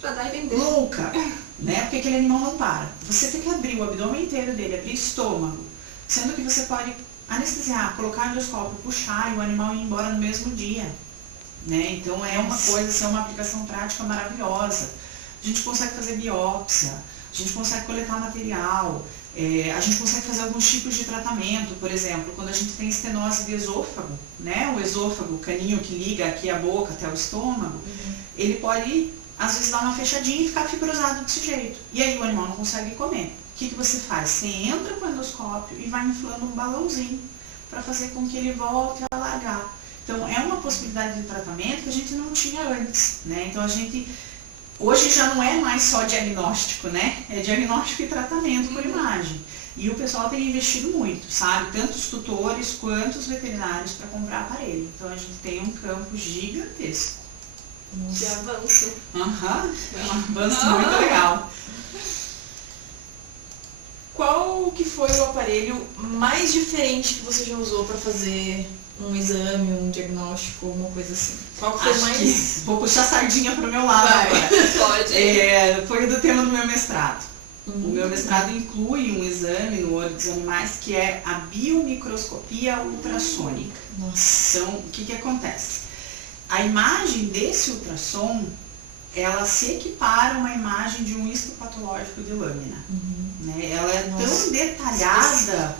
pra dar e vender. Louca, né? Porque aquele animal não para. Você tem que abrir o abdômen inteiro dele, abrir estômago, sendo que você pode anestesiar, colocar endoscópio, puxar e o animal ir embora no mesmo dia, né? Então é uma coisa, isso é uma aplicação prática maravilhosa. A gente consegue fazer biópsia, a gente consegue coletar material, a gente consegue fazer alguns tipos de tratamento. Por exemplo, quando a gente tem estenose de esôfago, né? O esôfago, o caninho que liga aqui a boca até o estômago, ele pode às vezes dá uma fechadinha e ficar fibrosado desse jeito. E aí o animal não consegue comer. O que você faz? Você entra com o endoscópio e vai inflando um balãozinho para fazer com que ele volte a largar. Então é uma possibilidade de tratamento que a gente não tinha antes, né? Então a gente hoje já não é mais só diagnóstico, né? É diagnóstico e tratamento por imagem. E o pessoal tem investido muito, sabe? Tanto os tutores quanto os veterinários para comprar aparelho. Então a gente tem um campo gigantesco. De avanço. É um avanço muito legal. Qual que foi o aparelho mais diferente que você já usou para fazer um exame, um diagnóstico, alguma coisa assim? Qual que foi Acho mais... que vou puxar a sardinha pro meu lado agora. Pode. Foi do tema do meu mestrado. O meu mestrado inclui um exame no olho dos animais que é a biomicroscopia ultrassônica. Nossa. Então, o que acontece? A imagem desse ultrassom, ela se equipara a uma imagem de um histopatológico de lâmina. Né? Ela é tão detalhada,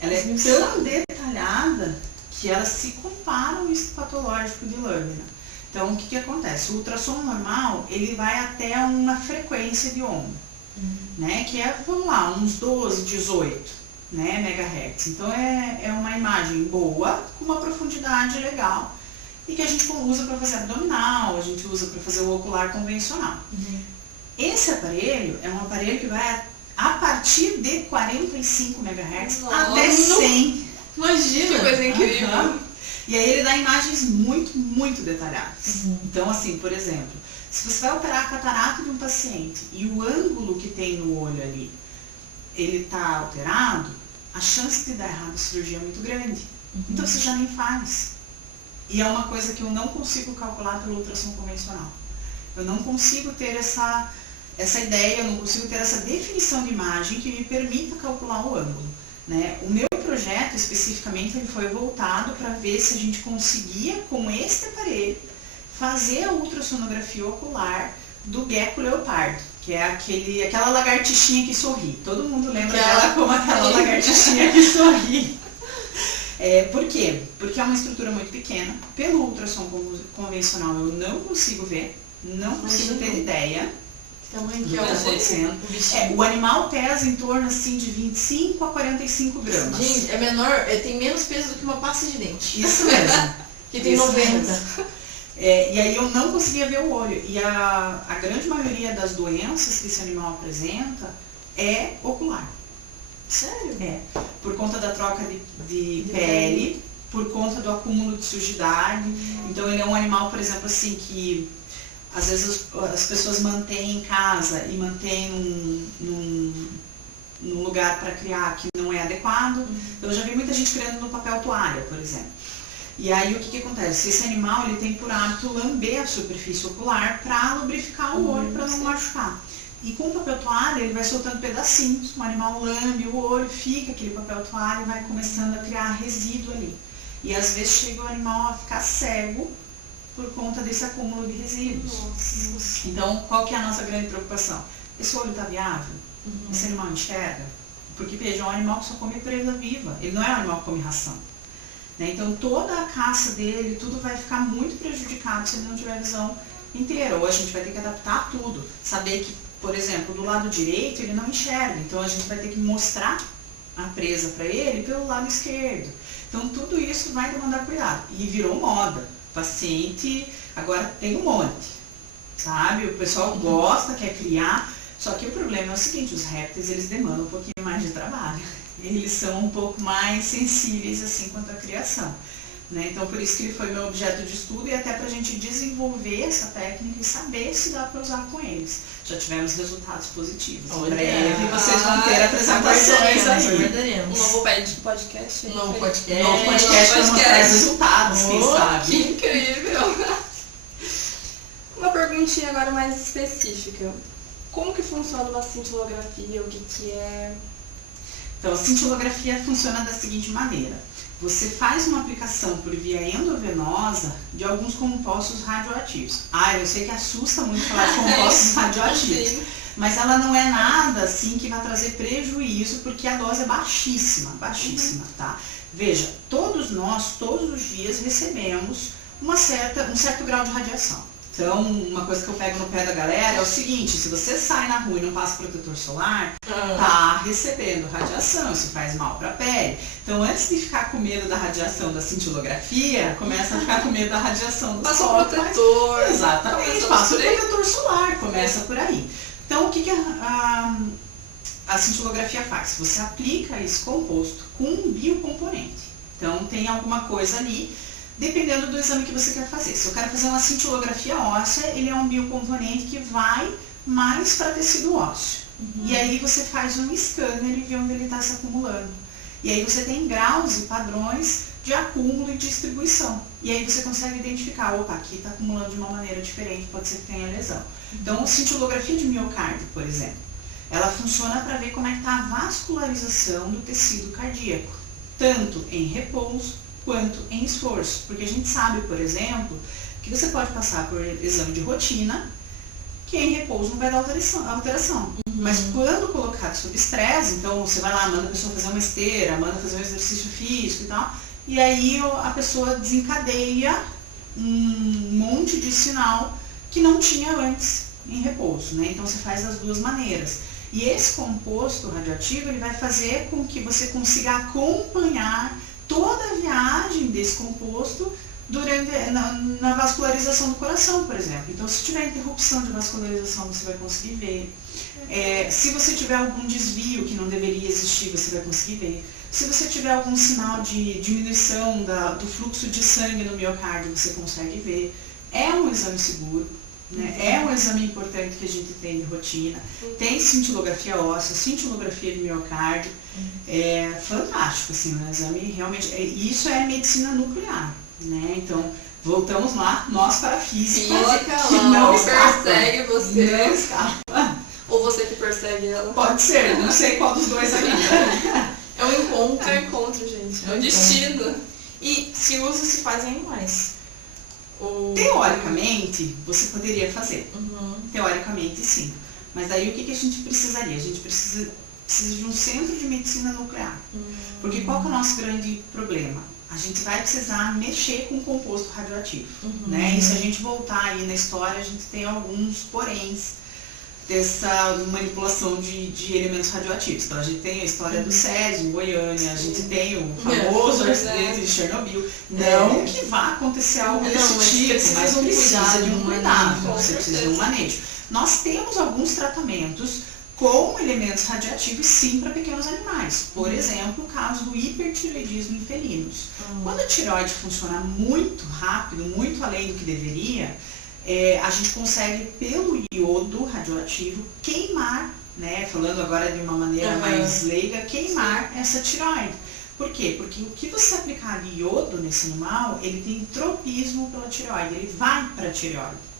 ela é tão detalhada que elas se comparam ao histopatológico de lâmina. Então, o que acontece? O ultrassom normal, ele vai até uma frequência de onda, né? Que é, vamos lá, uns 12, 18, né, megahertz. Então, é uma imagem boa, com uma profundidade legal, e que a gente usa para fazer abdominal, a gente usa para fazer o ocular convencional. Esse aparelho é um aparelho que vai a partir de 45 MHz até 100. Imagina! Que coisa incrível! E aí ele dá imagens muito, muito detalhadas. Então, assim, por exemplo, se você vai operar a catarata de um paciente e o ângulo que tem no olho ali, ele está alterado, a chance de dar errado a cirurgia é muito grande. Então você já nem faz. E é uma coisa que eu não consigo calcular pelo ultrassom convencional. Eu não consigo ter essa ideia, eu não consigo ter essa definição de imagem que me permita calcular o ângulo, né? O meu projeto, especificamente, ele foi voltado para ver se a gente conseguia, com este aparelho, fazer a ultrassonografia ocular do gecko leopardo, que é aquela lagartixinha que sorri. Todo mundo lembra dela como aquela lagartixinha que sorri. Por quê? Porque é uma estrutura muito pequena. Pelo ultrassom convencional eu não consigo ver, não consigo ter ideia. Tamanho que que está acontecendo. O animal pesa em torno assim, de 25 a 45 gramas. Gente, é menor, tem menos peso do que uma pasta de dente. Isso mesmo. Que tem 90. E aí eu não conseguia ver o olho. E a grande maioria das doenças que esse animal apresenta é ocular. Sério? Por conta da troca de pele, por conta do acúmulo de sujidade. Então ele é um animal, por exemplo, assim, que às vezes as pessoas mantêm em casa e mantêm num lugar para criar que não é adequado. Eu já vi muita gente criando no papel toalha, por exemplo. E aí o que acontece? Esse animal ele tem por hábito lamber a superfície ocular para lubrificar o olho, para não machucar. E com o papel toalha ele vai soltando pedacinhos, o animal lambe o olho, fica aquele papel toalha e vai começando a criar resíduo ali. E às vezes chega o animal a ficar cego por conta desse acúmulo de resíduos. Nossa. Então, qual que é a nossa grande preocupação? Esse olho está viável? Esse animal enxerga? Porque, veja, é um animal que só come presa viva. Ele não é um animal que come ração. Né? Então, toda a caça dele, tudo vai ficar muito prejudicado se ele não tiver visão inteira. Ou a gente vai ter que adaptar tudo. Saber que, por exemplo, do lado direito ele não enxerga. Então, a gente vai ter que mostrar a presa para ele pelo lado esquerdo. Então, tudo isso vai demandar cuidado. E virou moda. Paciente, agora tem um monte, sabe? O pessoal gosta, quer criar, só que o problema é o seguinte, os répteis, eles demandam um pouquinho mais de trabalho. Eles são um pouco mais sensíveis, assim, quanto à criação. Né? Então, por isso que ele foi meu objeto de estudo e até para a gente desenvolver essa técnica e saber se dá para usar com eles. Já tivemos resultados positivos. Em breve vocês vão ter apresentações aí. Um novo podcast. Um novo podcast. Um novo podcast para mostrar resultados, quem sabe. Que incrível! Uma perguntinha agora mais específica. Como que funciona uma cintilografia? O que é? Então, a cintilografia funciona da seguinte maneira. Você faz uma aplicação por via endovenosa de alguns compostos radioativos. Eu sei que assusta muito falar de compostos radioativos, mas ela não é nada assim que vai trazer prejuízo, porque a dose é baixíssima, tá? Veja, todos nós, todos os dias, recebemos um certo grau de radiação. Então, uma coisa que eu pego no pé da galera é o seguinte, se você sai na rua e não passa protetor solar, tá recebendo radiação, isso faz mal para a pele. Então, antes de ficar com medo da radiação da cintilografia, começa a ficar com medo da radiação do passa sol. Passa o protetor. Exatamente, passa o protetor solar, começa por aí. Então, o que a cintilografia faz? Você aplica esse composto com um biocomponente. Então, tem alguma coisa ali, dependendo do exame que você quer fazer. Se eu quero fazer uma cintilografia óssea, ele é um biocomponente que vai mais para tecido ósseo. E aí você faz um scanner e vê onde ele está se acumulando. E aí você tem graus e padrões de acúmulo e distribuição. E aí você consegue identificar, aqui está acumulando de uma maneira diferente, pode ser que tenha lesão. Então, a cintilografia de miocárdio, por exemplo, ela funciona para ver como é que está a vascularização do tecido cardíaco, tanto em repouso quanto em esforço. Porque a gente sabe, por exemplo, que você pode passar por exame de rotina, que em repouso não vai dar alteração. Mas quando colocado sob estresse, então você vai lá, manda a pessoa fazer uma esteira, manda fazer um exercício físico e tal, e aí a pessoa desencadeia um monte de sinal que não tinha antes em repouso, né? Então você faz das duas maneiras. E esse composto radioativo, ele vai fazer com que você consiga acompanhar toda a viagem desse composto na vascularização do coração, por exemplo. Então, se tiver interrupção de vascularização, você vai conseguir ver. Se você tiver algum desvio que não deveria existir, você vai conseguir ver. Se você tiver algum sinal de diminuição do fluxo de sangue no miocárdio, você consegue ver. É um exame seguro, né? É um exame importante que a gente tem de rotina. Tem cintilografia óssea, cintilografia de miocárdio. É fantástico, assim, um exame realmente. Isso é medicina nuclear, né? Então, voltamos lá, nós para a física, que não persegue você. Não escapa. Ou você que persegue ela. Pode ser, não sei qual dos dois ainda. É um encontro. É um encontro, gente. É um destino. E se usa, se faz em animais. Teoricamente, você poderia fazer. Teoricamente, sim. Mas daí o que a gente precisaria? A gente precisa de um centro de medicina nuclear. Porque qual que é o nosso grande problema? A gente vai precisar mexer com o composto radioativo. Né? E se a gente voltar aí na história, a gente tem alguns poréns dessa manipulação de elementos radioativos. Então a gente tem a história do Césio em Goiânia, a gente tem o famoso acidente de Chernobyl. Não que vá acontecer algo desse tipo, mas precisa de um cuidado, você precisa de um manejo. Nós temos alguns tratamentos com elementos radioativos, sim, para pequenos animais. Por exemplo, o caso do hipertireoidismo em felinos. Quando a tireoide funciona muito rápido, muito além do que deveria, a gente consegue, pelo iodo radioativo, queimar, né, falando agora de uma maneira mais leiga, queimar essa tireoide. Por quê? Porque o que você aplicar de iodo nesse animal, ele tem tropismo pela tireoide, ele vai para a tireoide.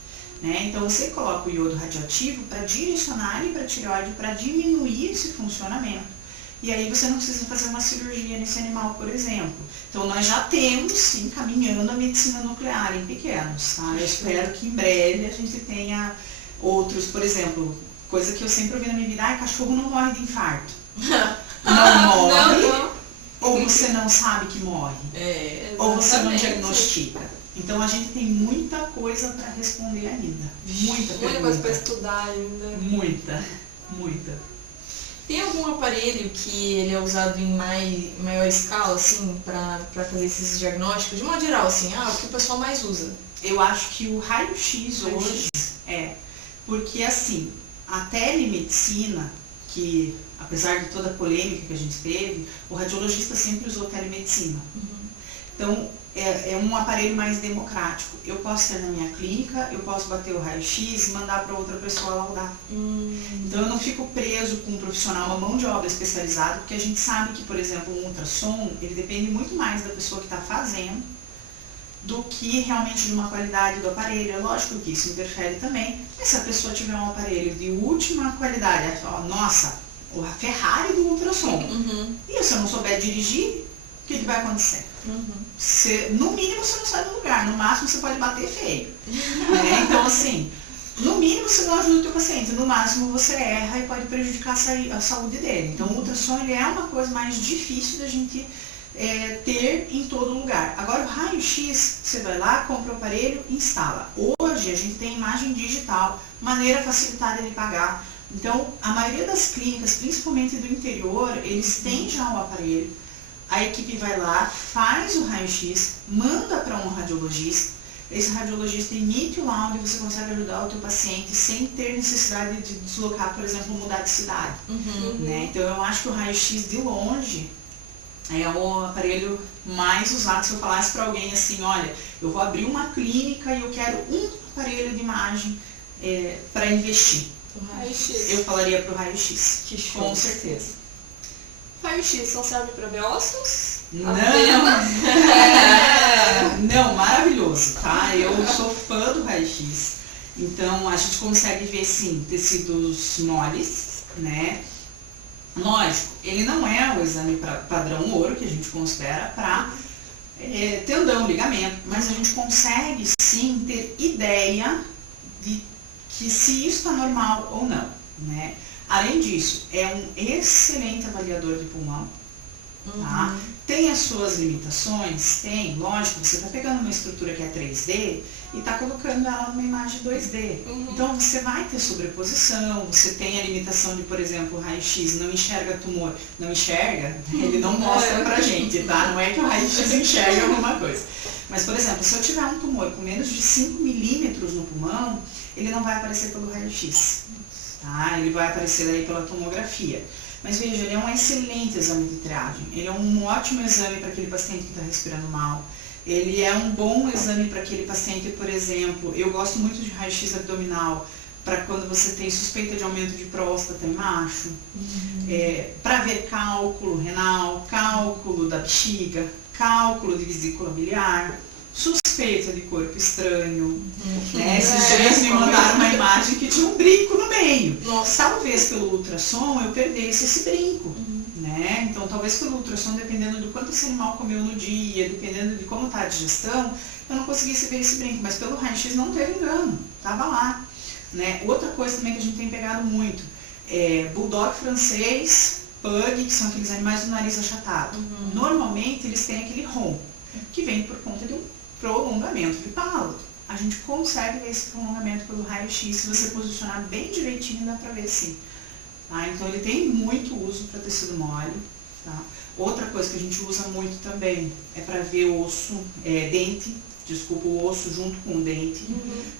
Né? Então você coloca o iodo radioativo para direcionar ele para a tireoide, para diminuir esse funcionamento. E aí você não precisa fazer uma cirurgia nesse animal, por exemplo. Então nós já temos, sim, caminhando a medicina nuclear em pequenos. Tá? Eu espero que em breve a gente tenha outros, por exemplo, coisa que eu sempre ouvi na minha vida, cachorro não morre de infarto. Não morre, não. Ou você não sabe que morre, ou você não diagnostica. Então a gente tem muita coisa para responder ainda. Muita coisa para estudar ainda. Muita. Tem algum aparelho que ele é usado em maior escala, assim, para fazer esses diagnósticos? De modo geral, assim, o que o pessoal mais usa? Eu acho que o raio-x hoje porque assim, a telemedicina, que apesar de toda a polêmica que a gente teve, o radiologista sempre usou telemedicina. Então, é um aparelho mais democrático. Eu posso ter na minha clínica, eu posso bater o raio-x e mandar para outra pessoa laudar. Então eu não fico preso com um profissional, uma mão de obra especializada, porque a gente sabe que, por exemplo, um ultrassom, ele depende muito mais da pessoa que está fazendo do que realmente de uma qualidade do aparelho. É lógico que isso interfere também, mas se a pessoa tiver um aparelho de última qualidade, nossa, a Ferrari do ultrassom, e se eu não souber dirigir, o que vai acontecer? No mínimo você não sai do lugar, no máximo você pode bater feio. Né? Então assim, no mínimo você não ajuda o teu paciente, no máximo você erra e pode prejudicar a saúde dele. Então o ultrassom ele é uma coisa mais difícil da gente ter em todo lugar. Agora o raio-x, você vai lá, compra o aparelho, instala. Hoje a gente tem imagem digital, maneira facilitada de pagar. Então a maioria das clínicas, principalmente do interior, eles têm já o aparelho. A equipe vai lá, faz o raio-x, manda para um radiologista. Esse radiologista emite o laudo e você consegue ajudar o teu paciente sem ter necessidade de deslocar, por exemplo, mudar de cidade. Né? Então eu acho que o raio-x de longe é o aparelho mais usado. Se eu falasse para alguém assim, olha, eu vou abrir uma clínica e eu quero um aparelho de imagem para investir. Eu falaria para o raio-x, com certeza. Raio-x só serve para ver ossos? Não, não, maravilhoso, tá? Eu sou fã do raio-x. Então a gente consegue ver sim tecidos moles, né? Lógico, ele não é o exame padrão ouro que a gente considera para tendão, ligamento, mas a gente consegue sim ter ideia de que se isso está normal ou não, né? Além disso, é um excelente avaliador de pulmão. Tá? Tem as suas limitações? Tem, lógico, você está pegando uma estrutura que é 3D e está colocando ela numa imagem 2D. Então você vai ter sobreposição, você tem a limitação de, por exemplo, o raio-x não enxerga tumor. Não enxerga, ele não mostra pra gente, tá? Não é que o raio-x enxerga alguma coisa. Mas, por exemplo, se eu tiver um tumor com menos de 5 milímetros no pulmão, ele não vai aparecer pelo raio-x, tá? Ele vai aparecer aí pela tomografia. Mas veja, ele é um excelente exame de triagem, ele é um ótimo exame para aquele paciente que está respirando mal, ele é um bom exame para aquele paciente, por exemplo, eu gosto muito de raio-x abdominal, para quando você tem suspeita de aumento de próstata em macho, para ver cálculo renal, cálculo da bexiga, cálculo de vesícula biliar, suspeita de corpo estranho. Esses dias me mandaram uma imagem que tinha um brinco no meio. Talvez pelo ultrassom eu perdesse esse brinco. Né? Então talvez pelo ultrassom, dependendo do quanto esse animal comeu no dia, dependendo de como está a digestão, eu não conseguisse ver esse brinco. Mas pelo raio-x não teve engano, estava lá. Né? Outra coisa também que a gente tem pegado muito é bulldog francês, pug, que são aqueles animais do nariz achatado. Normalmente eles têm aquele ronco, que vem por conta de um prolongamento de palato. A gente consegue ver esse prolongamento pelo raio-x, se você posicionar bem direitinho dá pra ver sim. Tá? Então ele tem muito uso para tecido mole. Tá? Outra coisa que a gente usa muito também é para ver osso, o osso junto com o dente.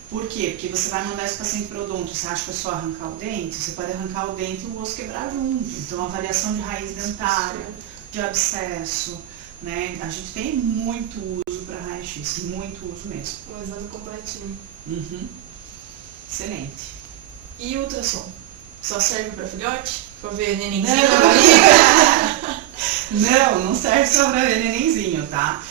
Por quê? Porque você vai mandar esse paciente para o odonto, você acha que é só arrancar o dente? Você pode arrancar o dente e o osso quebrar junto. Então avaliação de raiz dentária, de abscesso, né? A gente tem muito uso para raio-x, muito uso mesmo. Um exame completinho. Excelente. E ultrassom? Só serve para filhote? Para ver nenenzinho na barriga? Não serve só para ver nenenzinho, tá?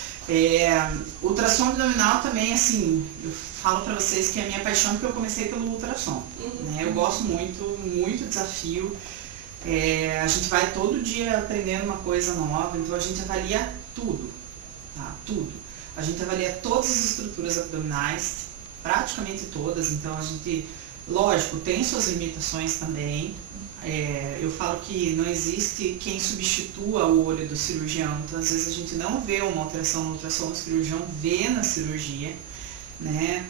Ultrassom abdominal também, assim, eu falo para vocês que é a minha paixão, porque eu comecei pelo ultrassom. Né? Eu gosto muito, muito desafio. A gente vai todo dia aprendendo uma coisa nova, então a gente avalia tudo, tá? Tudo. A gente avalia todas as estruturas abdominais, praticamente todas, então a gente, lógico, tem suas limitações também. Eu falo que não existe quem substitua o olho do cirurgião, então às vezes a gente não vê uma alteração no ultrassom, o cirurgião vê na cirurgia, né?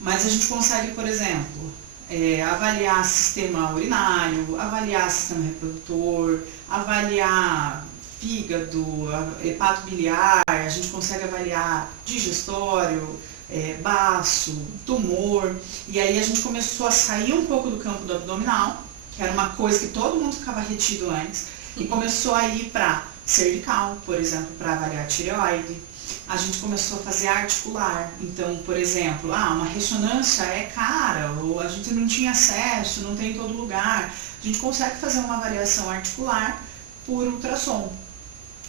Mas a gente consegue, por exemplo, avaliar sistema urinário, avaliar sistema reprodutor, avaliar fígado, hepato biliar, a gente consegue avaliar digestório, baço, tumor, e aí a gente começou a sair um pouco do campo do abdominal, que era uma coisa que todo mundo ficava retido antes, e começou a ir para cervical, por exemplo, para avaliar a tireoide. A gente começou a fazer articular, então, por exemplo, uma ressonância é cara, ou a gente não tinha acesso, não tem em todo lugar. A gente consegue fazer uma avaliação articular por ultrassom.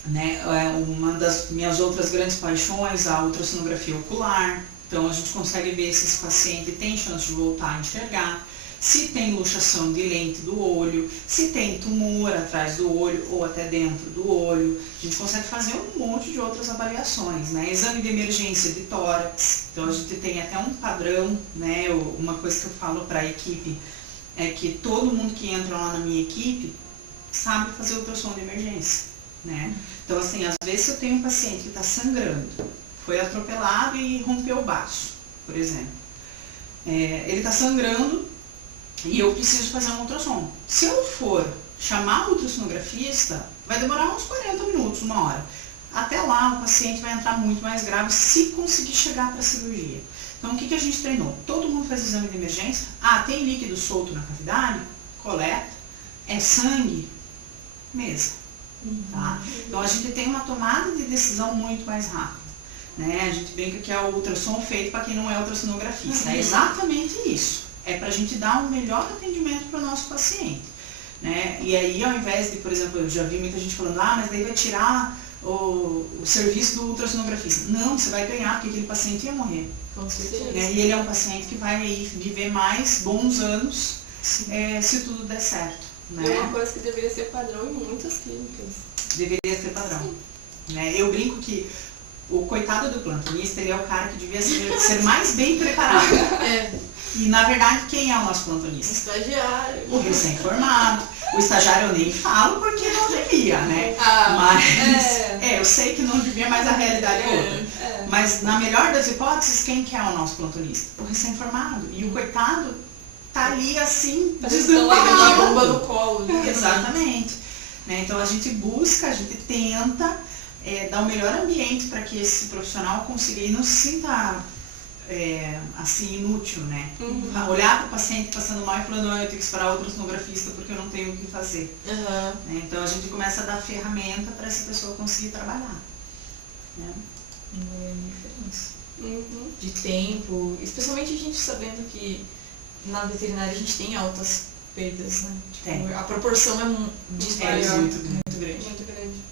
Né? Uma das minhas outras grandes paixões, a ultrassonografia ocular. Então a gente consegue ver se esse paciente tem chance de voltar a enxergar, se tem luxação de lente do olho, se tem tumor atrás do olho ou até dentro do olho. A gente consegue fazer um monte de outras avaliações, né? Exame de emergência de tórax, então a gente tem até um padrão, né? Uma coisa que eu falo para a equipe é que todo mundo que entra lá na minha equipe sabe fazer ultrassom de emergência, né? Então assim, às vezes eu tenho um paciente que está sangrando, foi atropelado e rompeu o baço, por exemplo. Ele está sangrando e eu preciso fazer um ultrassom. Se eu for chamar o ultrassonografista, vai demorar uns 40 minutos, uma hora. Até lá o paciente vai entrar muito mais grave se conseguir chegar para a cirurgia. Então o que a gente treinou? Todo mundo faz exame de emergência. Tem líquido solto na cavidade? Coleta. É sangue? Mesa. Tá? Então a gente tem uma tomada de decisão muito mais rápida. Né? A gente brinca que é o ultrassom feito para quem não é ultrassonografista. É exatamente isso. É para a gente dar um melhor atendimento para o nosso paciente. Né? E aí, ao invés de, por exemplo, eu já vi muita gente falando, mas daí vai tirar o serviço do ultrassonografista. Não, você vai ganhar, porque aquele paciente ia morrer. Com certeza. E ele é um paciente que vai viver mais bons anos se tudo der certo. Né? É uma coisa que deveria ser padrão em muitas clínicas. Deveria ser padrão. Né? Eu brinco que o coitado do plantonista, ele é o cara que devia ser mais bem preparado. E na verdade, quem é o nosso plantonista? O estagiário. O recém-formado. O estagiário eu nem falo porque não devia, né? eu sei que não devia, mas a realidade é outra. Mas na melhor das hipóteses, quem que é o nosso plantonista? O recém-formado. E o coitado tá ali assim, a bomba no colo. Exatamente. Né? Então a gente busca, a gente tenta dar o melhor ambiente para que esse profissional consiga e não se sinta assim, inútil, né? Olhar para o paciente passando mal e falando, eu tenho que esperar outro sonografista porque eu não tenho o que fazer. Né? Então a gente começa a dar ferramenta para essa pessoa conseguir trabalhar. Né? Não é diferença. De tempo, especialmente a gente sabendo que na veterinária a gente tem altas perdas, né? Tipo, a proporção é muito grande. Muito grande.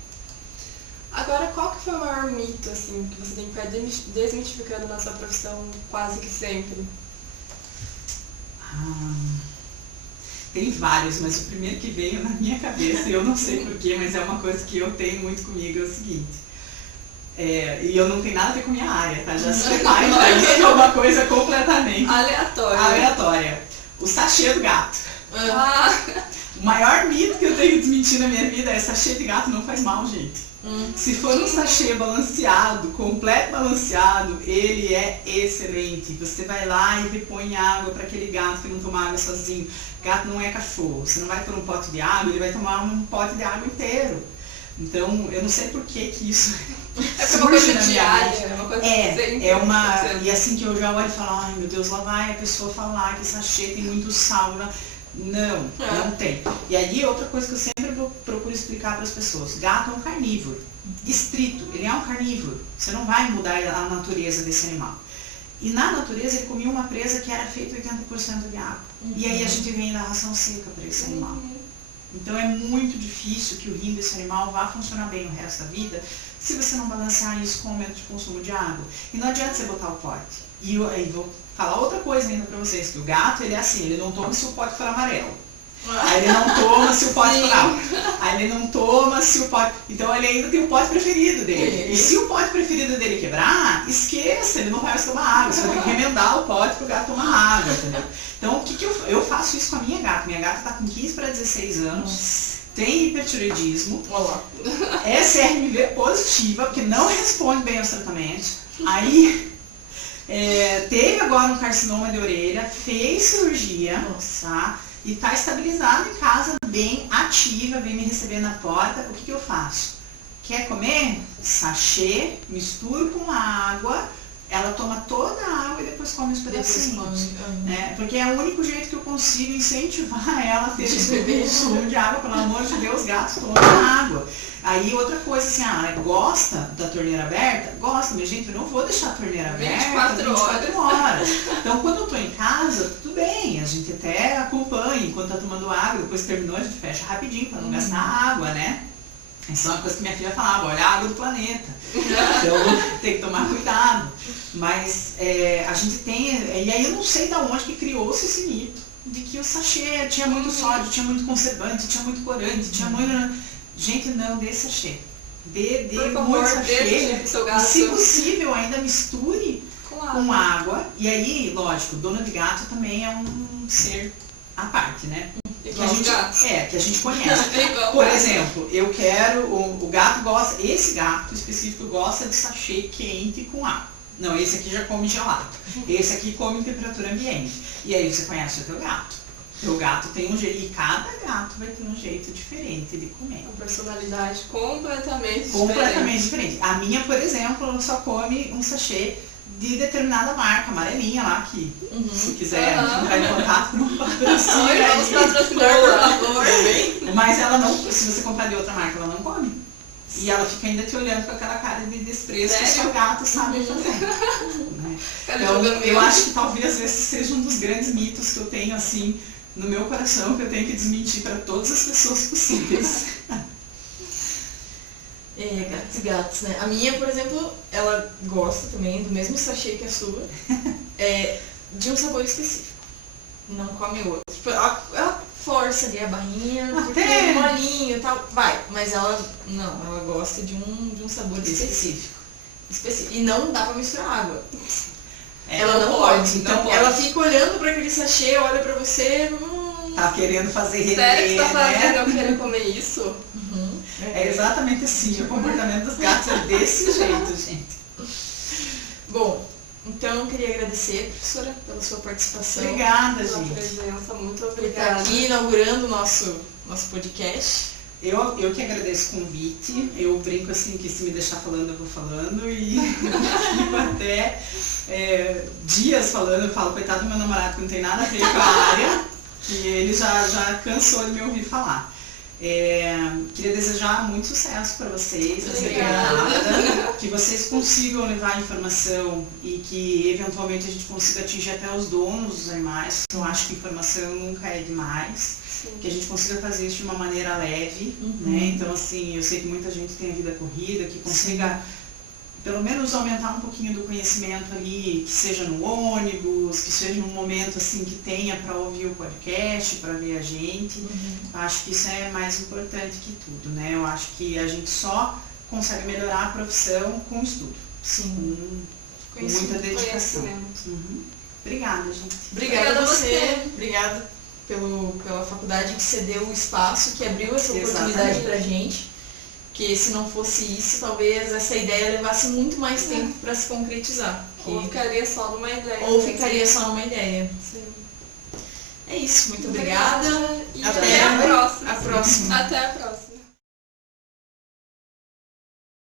Agora, qual que foi o maior mito, assim, que você tem que ir desmistificando na sua profissão quase que sempre? Tem vários, mas o primeiro que veio na minha cabeça, e eu não sei porquê, mas é uma coisa que eu tenho muito comigo, é o seguinte. E eu não tenho nada a ver com minha área, tá? Já se prepare, é uma coisa completamente aleatória. O sachê do gato. O maior mito que eu tenho que desmentir na minha vida é sachê de gato não faz mal, gente. Se for um sachê balanceado, completo balanceado, ele é excelente. Você vai lá e repõe água para aquele gato que não toma água sozinho. Gato não é cachorro. Você não vai pôr um pote de água, ele vai tomar um pote de água inteiro. Então, eu não sei por que isso é uma coisa diária, é uma coisa e assim que eu já olho e falo, ai meu Deus, lá vai a pessoa falar que sachê tem muito sal. Não tem. E aí, outra coisa que eu sempre procuro explicar para as pessoas, gato é um carnívoro, estrito, ele é um carnívoro, você não vai mudar a natureza desse animal. E na natureza ele comia uma presa que era feita 80% de água. E aí a gente vem da ração seca para esse animal. Então é muito difícil que o rim desse animal vá funcionar bem o resto da vida se você não balancear isso com o aumento de consumo de água. E não adianta você botar o pote. E eu vou falar outra coisa ainda pra vocês, que o gato, ele é assim, ele não toma se o pote for amarelo. Aí ele não toma se o pote for alto. Aí ele não toma se o pote... Então ele ainda tem o pote preferido dele. E se o pote preferido dele quebrar, esqueça, ele não vai mais tomar água. Você vai ter que remendar o pote pro gato tomar água, entendeu? Então o que eu faço isso com a minha gata? Minha gata tá com 15 para 16 anos. Tem hipertireoidismo, é CRMV positiva, porque não responde bem aos tratamentos. Aí teve agora um carcinoma de orelha, fez cirurgia, tá? E está estabilizada em casa, bem ativa, vem me receber na porta. O que eu faço? Quer comer? Sachê, misturo com água, ela toma toda a água e depois come os pedacinhos. Né? Porque é o único jeito que eu consigo incentivar ela a ter esse consumo de água. Pelo amor de Deus, gatos tomam água. Aí outra coisa assim, gosta da torneira aberta? Gosta, mas gente, eu não vou deixar a torneira aberta 24 horas. Então quando eu estou em casa, tudo bem, a gente até acompanha enquanto está tomando água, depois terminou, a gente fecha rapidinho para não gastar água, né? Isso é uma coisa que minha filha falava, olha a água do planeta. Então tem que tomar cuidado. Mas a gente tem, e aí eu não sei de onde que criou-se esse mito de que o sachê tinha muito sódio, tinha muito conservante, tinha muito corante, tinha muito... Gente, não, dê sachê. Dê muito sachê. E se possível, ainda misture com água. E aí, lógico, dono de gato também é um ser à parte, né? Que a gente conhece. Por exemplo, eu quero, o gato gosta, esse gato específico gosta de sachê quente com água. Não, esse aqui já come gelado. Esse aqui come em temperatura ambiente. E aí você conhece o teu gato. O gato tem um jeito, e cada gato vai ter um jeito diferente de comer. Uma personalidade completamente diferente. A minha, por exemplo, ela só come um sachê de determinada marca, amarelinha lá, que se quiser entrar em contato com um patrocínio. Mas ela não, se você comprar de outra marca, ela não come. E ela fica ainda te olhando com aquela cara de desprezo que o seu gato sabe fazer. Né? Então, eu acho que talvez esse seja um dos grandes mitos que eu tenho, assim, no meu coração, que eu tenho que desmentir para todas as pessoas possíveis. Gatos e gatos, né? A minha, por exemplo, ela gosta também do mesmo sachê que a sua, de um sabor específico. Não come outro. Tipo, ela força ali a barrinha, porque é molinho e tal, vai. Mas ela gosta de um sabor específico. E não dá pra misturar água. Ela não pode. Então ela fica olhando para aquele sachê, olha para você, Tá querendo fazer Sério que render, tá fazendo né? eu querer comer isso? É exatamente assim, o comportamento dos gatos é desse jeito, gente. Bom, então eu queria agradecer, professora, pela sua participação. Obrigada, Pela gente. presença, muito Por estar obrigada. aqui inaugurando o nosso podcast. Eu que agradeço o convite. Eu brinco assim que se me deixar falando, eu vou falando. E fico até dias falando. Eu falo, coitado do meu namorado que não tem nada a ver com a área. E ele já cansou de me ouvir falar. Queria desejar muito sucesso para vocês, Obrigada. que vocês consigam levar a informação e que eventualmente a gente consiga atingir até os donos dos animais. Eu acho que informação nunca é demais, que a gente consiga fazer isso de uma maneira leve, né? Então assim, eu sei que muita gente tem a vida corrida, que consiga pelo menos aumentar um pouquinho do conhecimento ali, que seja no ônibus, que seja num momento assim que tenha para ouvir o podcast, para ver a gente. Acho que isso é mais importante que tudo, né? Eu acho que a gente só consegue melhorar a profissão com estudo. Sim. Com muita dedicação. Conhecimento. Obrigada, gente. Obrigada a você. Obrigada pela faculdade que cedeu o espaço, que abriu essa oportunidade pra gente. Que se não fosse isso, talvez essa ideia levasse muito mais tempo para se concretizar. Ou ficaria só numa ideia. Ou ficaria só numa ideia. Sim. É isso, muito obrigada. E Até a próxima. a próxima. Até a próxima.